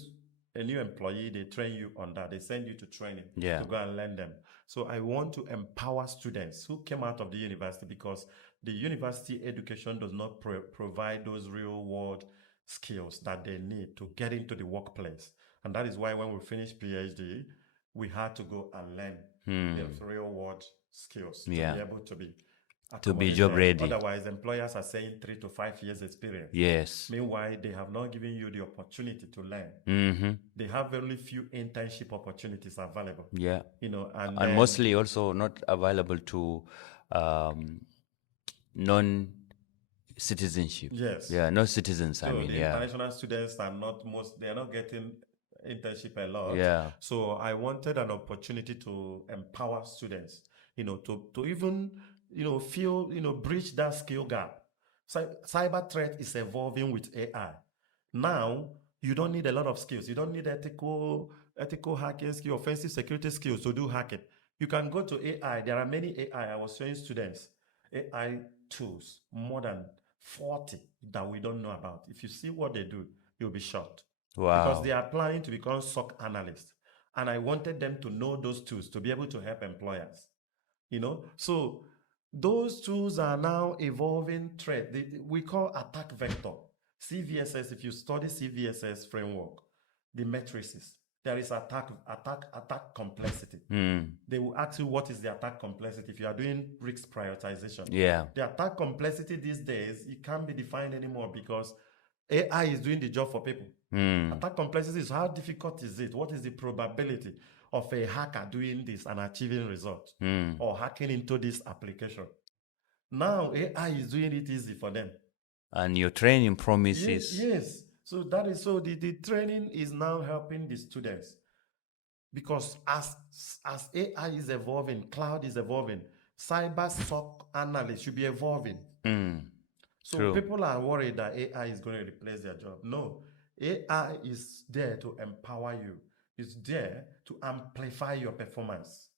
employee, they train you on that. They send you to training to go and learn them. So I want to empower students who came out of the university, because the university education does not provide those real world skills that they need to get into the workplace. And that is why when we finished PhD, we had to go and learn the real world skills to be able to be job ready. Otherwise, employers are saying 3 to 5 years experience. Yes. Meanwhile, they have not given you the opportunity to learn. They have very few internship opportunities available. Yeah. And mostly also not available to non-citizenship. Yes. Yeah, no citizens. So the international students are they are not getting internship a lot. Yeah. So I wanted an opportunity to empower students, to even, bridge that skill gap. Cyber threat is evolving with AI. Now, you don't need a lot of skills. You don't need ethical hacking skills, offensive security skills to do hacking. You can go to AI. There are many AI. I was showing students AI tools, more than 40 that we don't know about. If you see what they do, you'll be shocked. Wow. Because they are planning to become SOC analysts. And I wanted them to know those tools to be able to help employers. So those tools are now evolving threat. We call attack vector. CVSS, if you study CVSS framework, the matrices, there is attack complexity. They will ask you what is the attack complexity if you are doing risk prioritization. Yeah. The attack complexity these days, it can't be defined anymore because AI is doing the job for people. Attack complexity is how difficult is it? What is the probability of a hacker doing this and achieving results or hacking into this application? Now AI is doing it easy for them. And your training promises. Yes. So that is the training is now helping the students, because as AI is evolving, cloud is evolving, cyber SOC analysts should be evolving. So true. People are worried that AI is going to replace their job. No, AI is there to empower you. It's there to amplify your performance.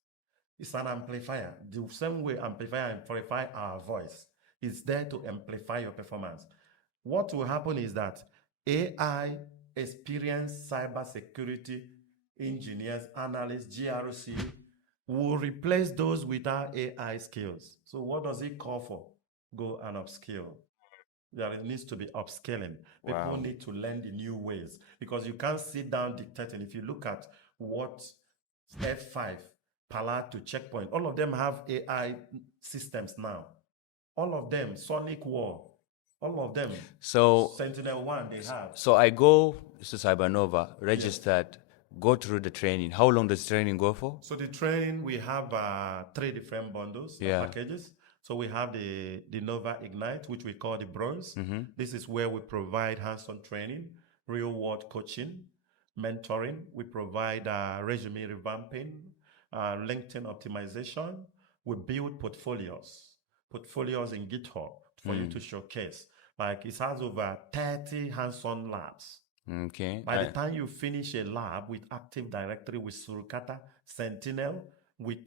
It's an amplifier. The same way amplifier amplify our voice. It's there to amplify your performance. What will happen is that AI experienced cybersecurity engineers, analysts, GRC will replace those without AI skills. So what does it call for? Go and upskill. There needs to be upscaling. People need to learn the new ways, because you can't sit down dictating. If you look at what F5, Palo to Checkpoint, all of them have AI systems now. All of them, Sonic War, all of them. So Sentinel-1, they have. So I go to Cybernova, registered, go through the training. How long does training go for? So the training, we have 3 different bundles, packages. So we have the Nova Ignite, which we call the Bronze. This is where we provide hands-on training, real-world coaching, mentoring. We provide resume revamping, LinkedIn optimization. We build portfolios in GitHub for you to showcase. Like, it has over 30 hands-on labs. Okay. By the time you finish a lab with Active Directory, with Surukata, Sentinel, with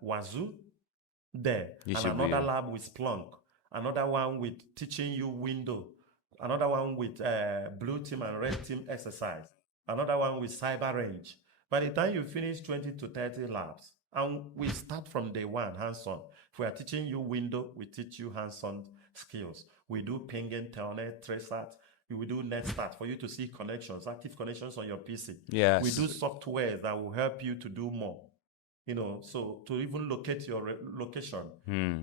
Wazoo, there, and another lab with Splunk, another one with teaching you Windows, another one with blue team and red team exercise, another one with cyber range. By the time you finish 20 to 30 labs, and we start from day one, hands-on. If we are teaching you Windows, we teach you hands-on skills. We do pinging, telnet, traceat. We do NetStart for you to see connections, active connections on your PC. Yes. We do software that will help you to do more. So to even locate your location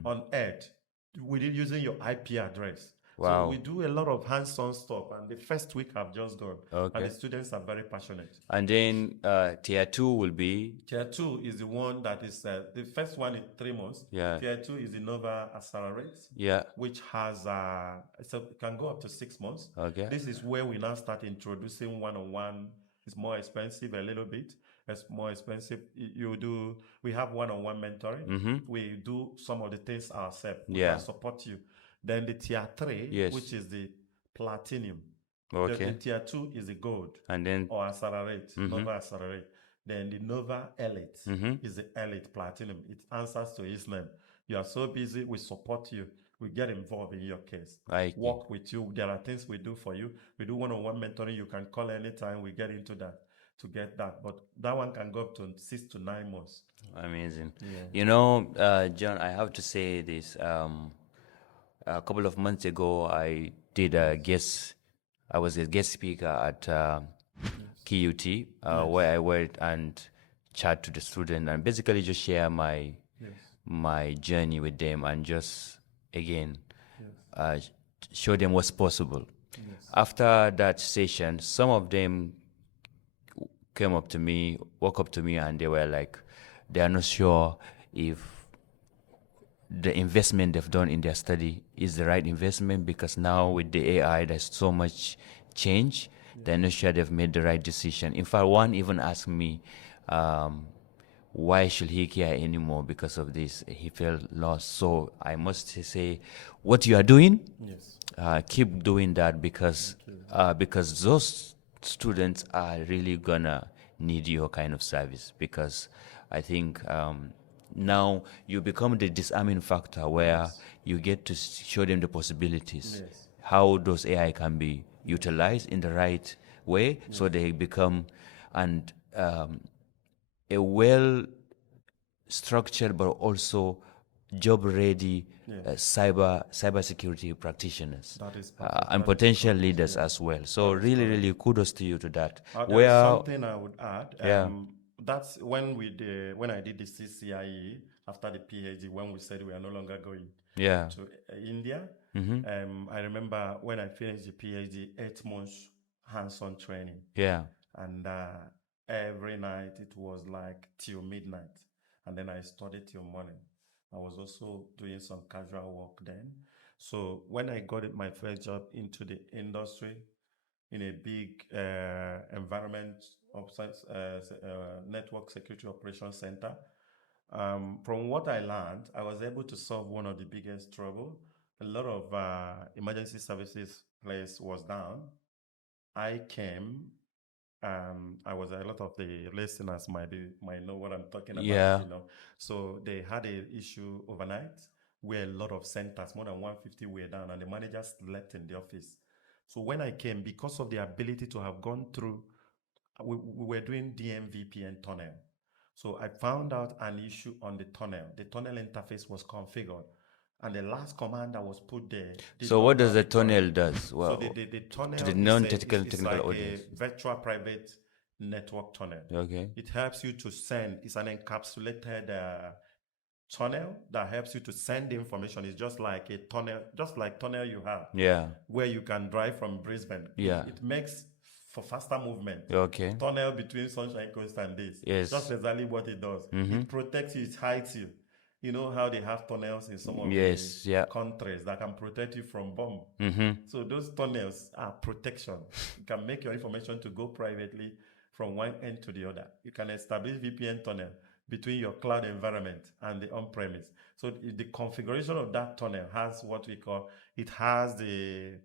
on Earth using your IP address. Wow. So we do a lot of hands-on stuff, and the first week have just gone. Okay. And the students are very passionate. And then tier 2 will be? Tier 2 is the one that is, the first one is 3 months. Yeah. Tier 2 is the Nova Accelerate, which has, so it can go up to 6 months. Okay. This is where we now start introducing one-on-one. It's more expensive a little bit. It's more expensive. We have one-on-one mentoring. We do some of the things ourselves. We can support you. Then the tier 3, which is the platinum. Okay. The tier 2 is the gold And then or accelerate, Nova accelerate. Then the Nova Elite is the Elite Platinum. It answers to his name. You are so busy, we support you. We get involved in your case. I Work with you. There are things we do for you. We do one-on-one mentoring. You can call anytime. We get into that to get that. But that one can go up to 6 to 9 months. Amazing. Yeah. You know, John, I have to say this. A couple of months ago, I did a guest. I was a guest speaker at KUT, where I went and chat to the student and basically just share my journey with them and just again uh, show them what's possible. After that session, some of them came up to me, walk up to me, and they were like, they are not sure if the investment they've done in their study is the right investment, because now with the AI, there's so much change. They're not sure they've made the right decision. In fact, one even asked me, why should he care anymore because of this? He felt lost. So I must say, what you are doing, keep doing that, because those students are really gonna need your kind of service, because I think now you become the disarming factor where you get to show them the possibilities, how those AI can be utilized in the right way, so they become and a well structured but also job ready cybersecurity practitioners That is and potential leaders as well. So really kudos to you to that. There is something I would add. Yeah. That's when when I did the CCIE after the PhD, when we said we are no longer going Yeah. to India. I remember when I finished the PhD, 8 months hands-on training. Yeah. And every night it was like till midnight. And then I studied till morning. I was also doing some casual work then. So when I got my first job into the industry, in a big environment of network security operations center. From what I learned, I was able to solve one of the biggest trouble. A lot of emergency services place was down. I came. I was a lot of the listeners might know what I'm talking about. Yeah. So they had an issue overnight where a lot of centers, more than 150, were down, and the managers slept in the office. So when I came, because of the ability to have gone through, we were doing DMVPN tunnel. So I found out an issue on the tunnel. The tunnel interface was configured, and the last command that was put there. So what does the tunnel does? Well, So the tunnel to the is non-technical like audience, a virtual private network tunnel. Okay. It helps you to send. It's an encapsulated tunnel that helps you to send information. It's just like a tunnel, just like tunnel you have. Yeah. Where you can drive from Brisbane. Yeah. It makes for faster movement. Okay. Tunnel between Sunshine Coast and this. Yes. That's exactly what it does. It protects you, it hides you. You know how they have tunnels in some of the countries that can protect you from bomb. So those tunnels are protection. You can make your information to go privately from one end to the other. You can establish VPN tunnel between your cloud environment and the on-premise. So the configuration of that tunnel has what we call, it has the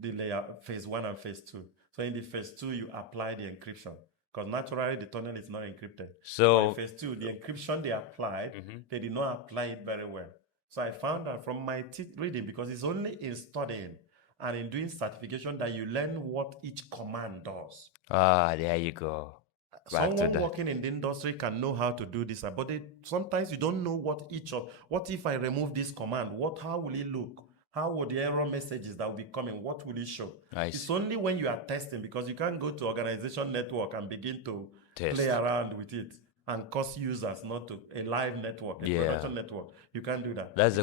layer phase 1 and phase 2. So in the phase 2, you apply the encryption, because naturally the tunnel is not encrypted. So in phase 2, the encryption they applied, they did not apply it very well. So I found out from my reading, because it's only in studying and in doing certification that you learn what each command does. There you go. Someone working in the industry can know how to do this, but sometimes you don't know what if I remove this command, how will it look? How would the error messages that will be coming, what will it show? It's only when you are testing, because you can't go to organization network and begin to play around with it and cause users not to, a live network, a production network. You can't do that. That's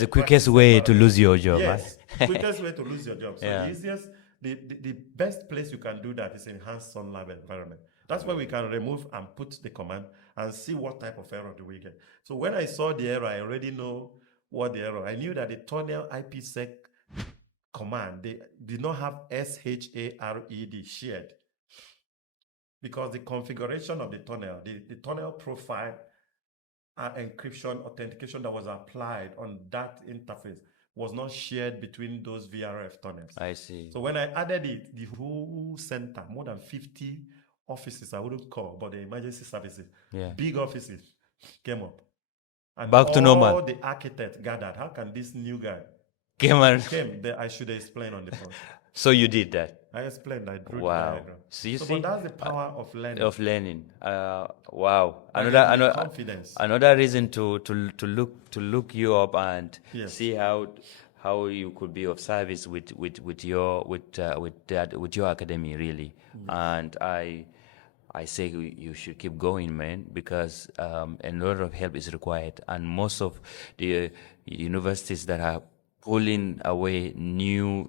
the quickest way to lose your job. Yes, quickest way to lose your job. So the easiest, the best place you can do that is in hands-on lab environment. That's where we can remove and put the command and see what type of error do we get. So when I saw the error, I already know what the error. I knew that the tunnel IPsec command, they did not have SHARED shared, because the configuration of the tunnel, the tunnel profile encryption authentication that was applied on that interface was not shared between those VRF tunnels. I see. So when I added it, the whole center, more than 50 offices, I wouldn't call, but the emergency services, Yeah. big offices came up. And Back to normal. all the architects gathered. How can this new guy Came on. who came? I should explain on the phone. So you did that. I explained. I drew the Wow. diagram. So you But see, that's the power of learning. Wow. That gave me confidence. Another reason to look you up and Yes. see how you could be of service with your academy, really. And I say you should keep going, man, because a lot of help is required, and most of the universities that are pulling away new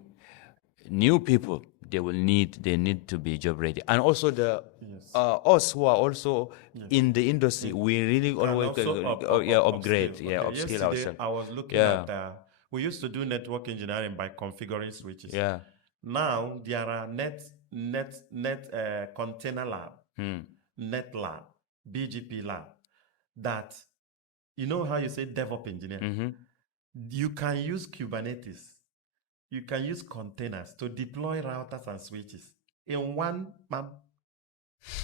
people, they need to be job ready. And also the Yes. us who are also in the industry, we really Can always also upgrade, upskill. Okay, upskill yesterday ourselves. I was looking Yeah. at, we used to do network engineering by configuring switches. Yeah. Now there are container lab, net lab, BGP lab, that, you know how you say DevOps engineer? You can use Kubernetes, you can use containers to deploy routers and switches in one map.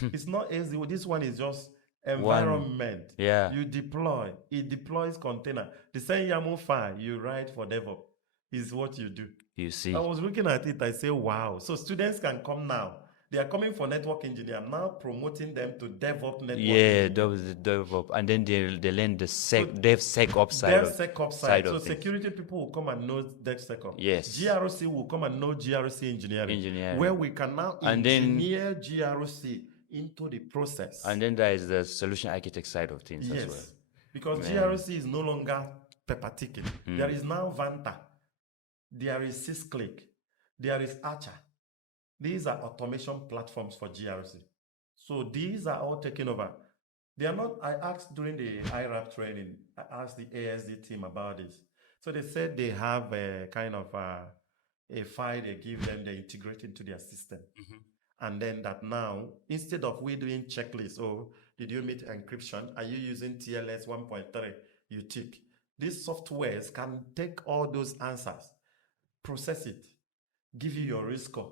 It's not easy. This one is just environment. Yeah. You deploy, it deploys container. The same YAML file you write for DevOps is what you do. You see. I was looking at it, I say, wow. So students can come now. They are coming for network engineer. I'm now promoting them to DevOps network engineer. That was the DevOps, and then they learn the DevSecOps side side of so things. security people will come and know DevSecOps. Yes. GRC will come and know GRC engineering. Where we can now engineer GRC into the process. And then there is the solution architect side of things as well. Because GRC is no longer paper ticking. There is now Vanta. There is SysClick. There is Archer. These are automation platforms for GRC. So these are all taken over. They are not, I asked during the IRAP training, I asked the ASD team about this. So they said they have a kind of a file they give them, they integrate into their system. And then that now, instead of we doing checklists, did you meet encryption? Are you using TLS 1.3? You tick. These softwares can take all those answers, process it, give you your risk score,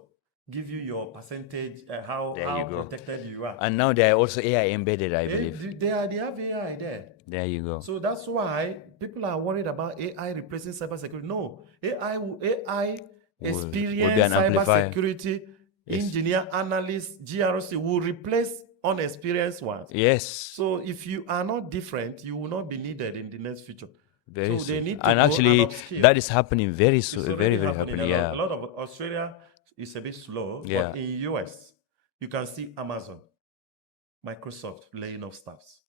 give you your percentage, how protected you are. And now there are also AI embedded, I believe. They have AI there. There you go. So that's why people are worried about AI replacing cybersecurity. No, AI experienced cybersecurity engineer, analyst, GRC will replace unexperienced ones. Yes. So if you are not different, you will not be needed in the next future. Very so soon. They need to and go actually, and upskill. that is happening very soon. Very happening. happening. A lot of Australia is a bit slow, but in US, you can see Amazon, Microsoft laying off staffs.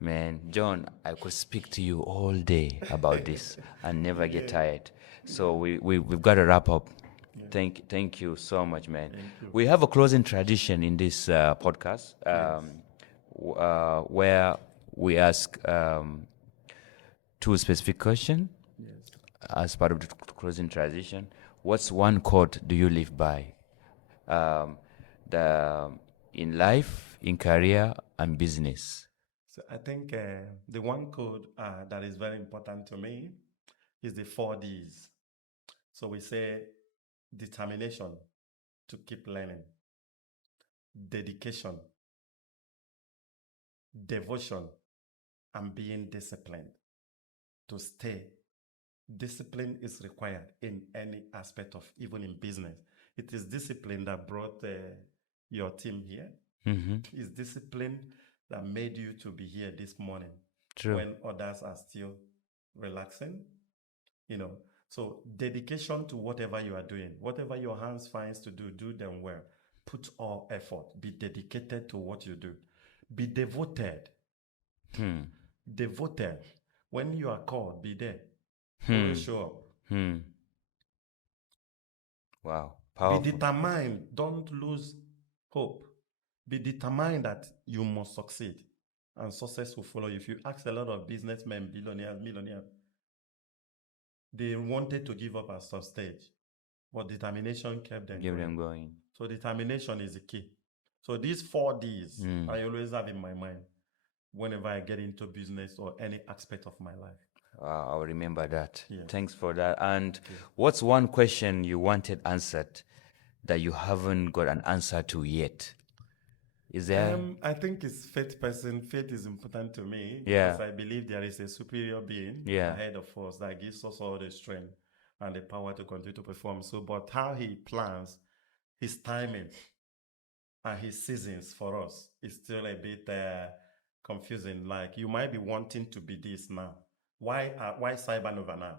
Man, John, I could speak to you all day about this and never get tired. So we've got to wrap up. Thank you so much, man. We have a closing tradition in this podcast where we ask two specific questions as part of the closing tradition. What's one quote do you live by? In life, in career, and business. So I think the one code that is very important to me is the 4 Ds. So we say determination to keep learning, dedication, devotion, and being disciplined to stay. Discipline is required in any aspect of, even in business. It is discipline that brought your team here. It's discipline that made you to be here this morning. True. When others are still relaxing, So dedication to whatever you are doing, whatever your hands finds to do them well. Put all effort. Be dedicated to what you do. Be devoted. Devoted. When you are called, be there. Always show up. Wow. Powerful. Be determined. Don't lose hope. Be determined that you must succeed, and success will follow you. If you ask a lot of businessmen, billionaires, millionaires, they wanted to give up at some stage, but determination kept them going. So determination is the key. So these 4 Ds I always have in my mind whenever I get into business or any aspect of my life. I'll remember that. Yes. Thanks for that. And what's one question you wanted answered that you haven't got an answer to yet? Is there? I think it's faith person. Faith is important to me Yeah. because I believe there is a superior being Yeah. ahead of us that gives us all the strength and the power to continue to perform. So, but how he plans his timing and his seasons for us is still a bit confusing. Like you might be wanting to be this now. Why Cybernova now?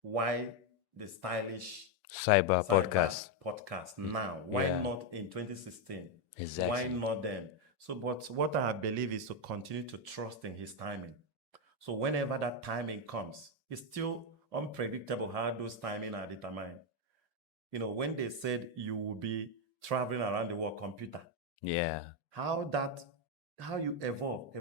Why the stylish Cyber podcast. podcast now? Why Yeah. not in 2016? Exactly. Why not then? So, but what I believe is to continue to trust in his timing. So whenever that timing comes, it's still unpredictable how those timing are determined. You know, when they said you will be traveling around the world computer, Yeah. how you evolve,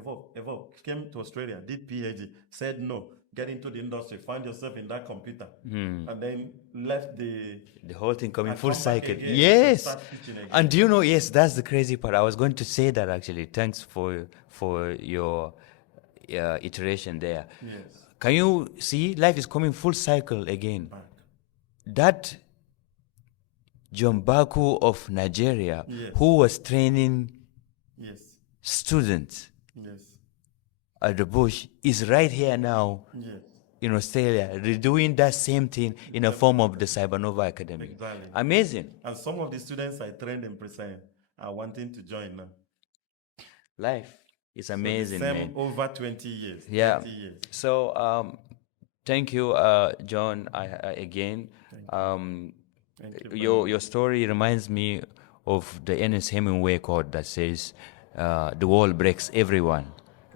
came to Australia, did PhD, said no, get into the industry, find yourself in that computer, and then left the whole thing coming and full come back cycle. again to Yes. start teaching again. And do you know, yes, that's the crazy part. I was going to say that actually. Thanks for your iteration there. Yes. Can you see life is coming full cycle again? Back. That John Baku of Nigeria, Yes. who was training Yes. students Yes. at the bush, is right here now Yes. in Australia, redoing that same thing in a form of the Cybernova Academy. Exactly. Amazing. And some of the students I trained in present are wanting to join now. Life is So the amazing, same man. over 20 years. Yeah. 30 years. So, thank you, John, again. Thank you. Your story reminds me of the Ernest Hemingway quote that says, "The wall breaks everyone,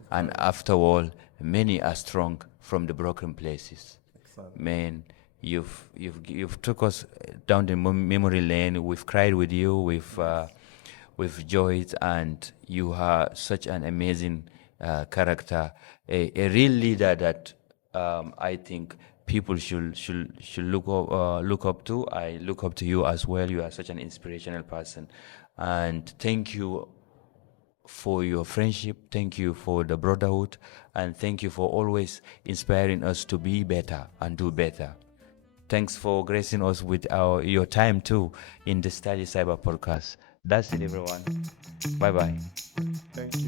and after all, many are strong from the broken places." Exactly. Man, you've took us down the memory lane. We've cried with you. We've joyed, and you are such an amazing character, a real leader that I think people should look up to. I look up to you as well. You are such an inspirational person, and thank you for your friendship. Thank you for the brotherhood, and thank you for always inspiring us to be better and do better. Thanks for gracing us with your time too in the Study Cyber podcast. That's it, everyone. Bye bye. Thank you.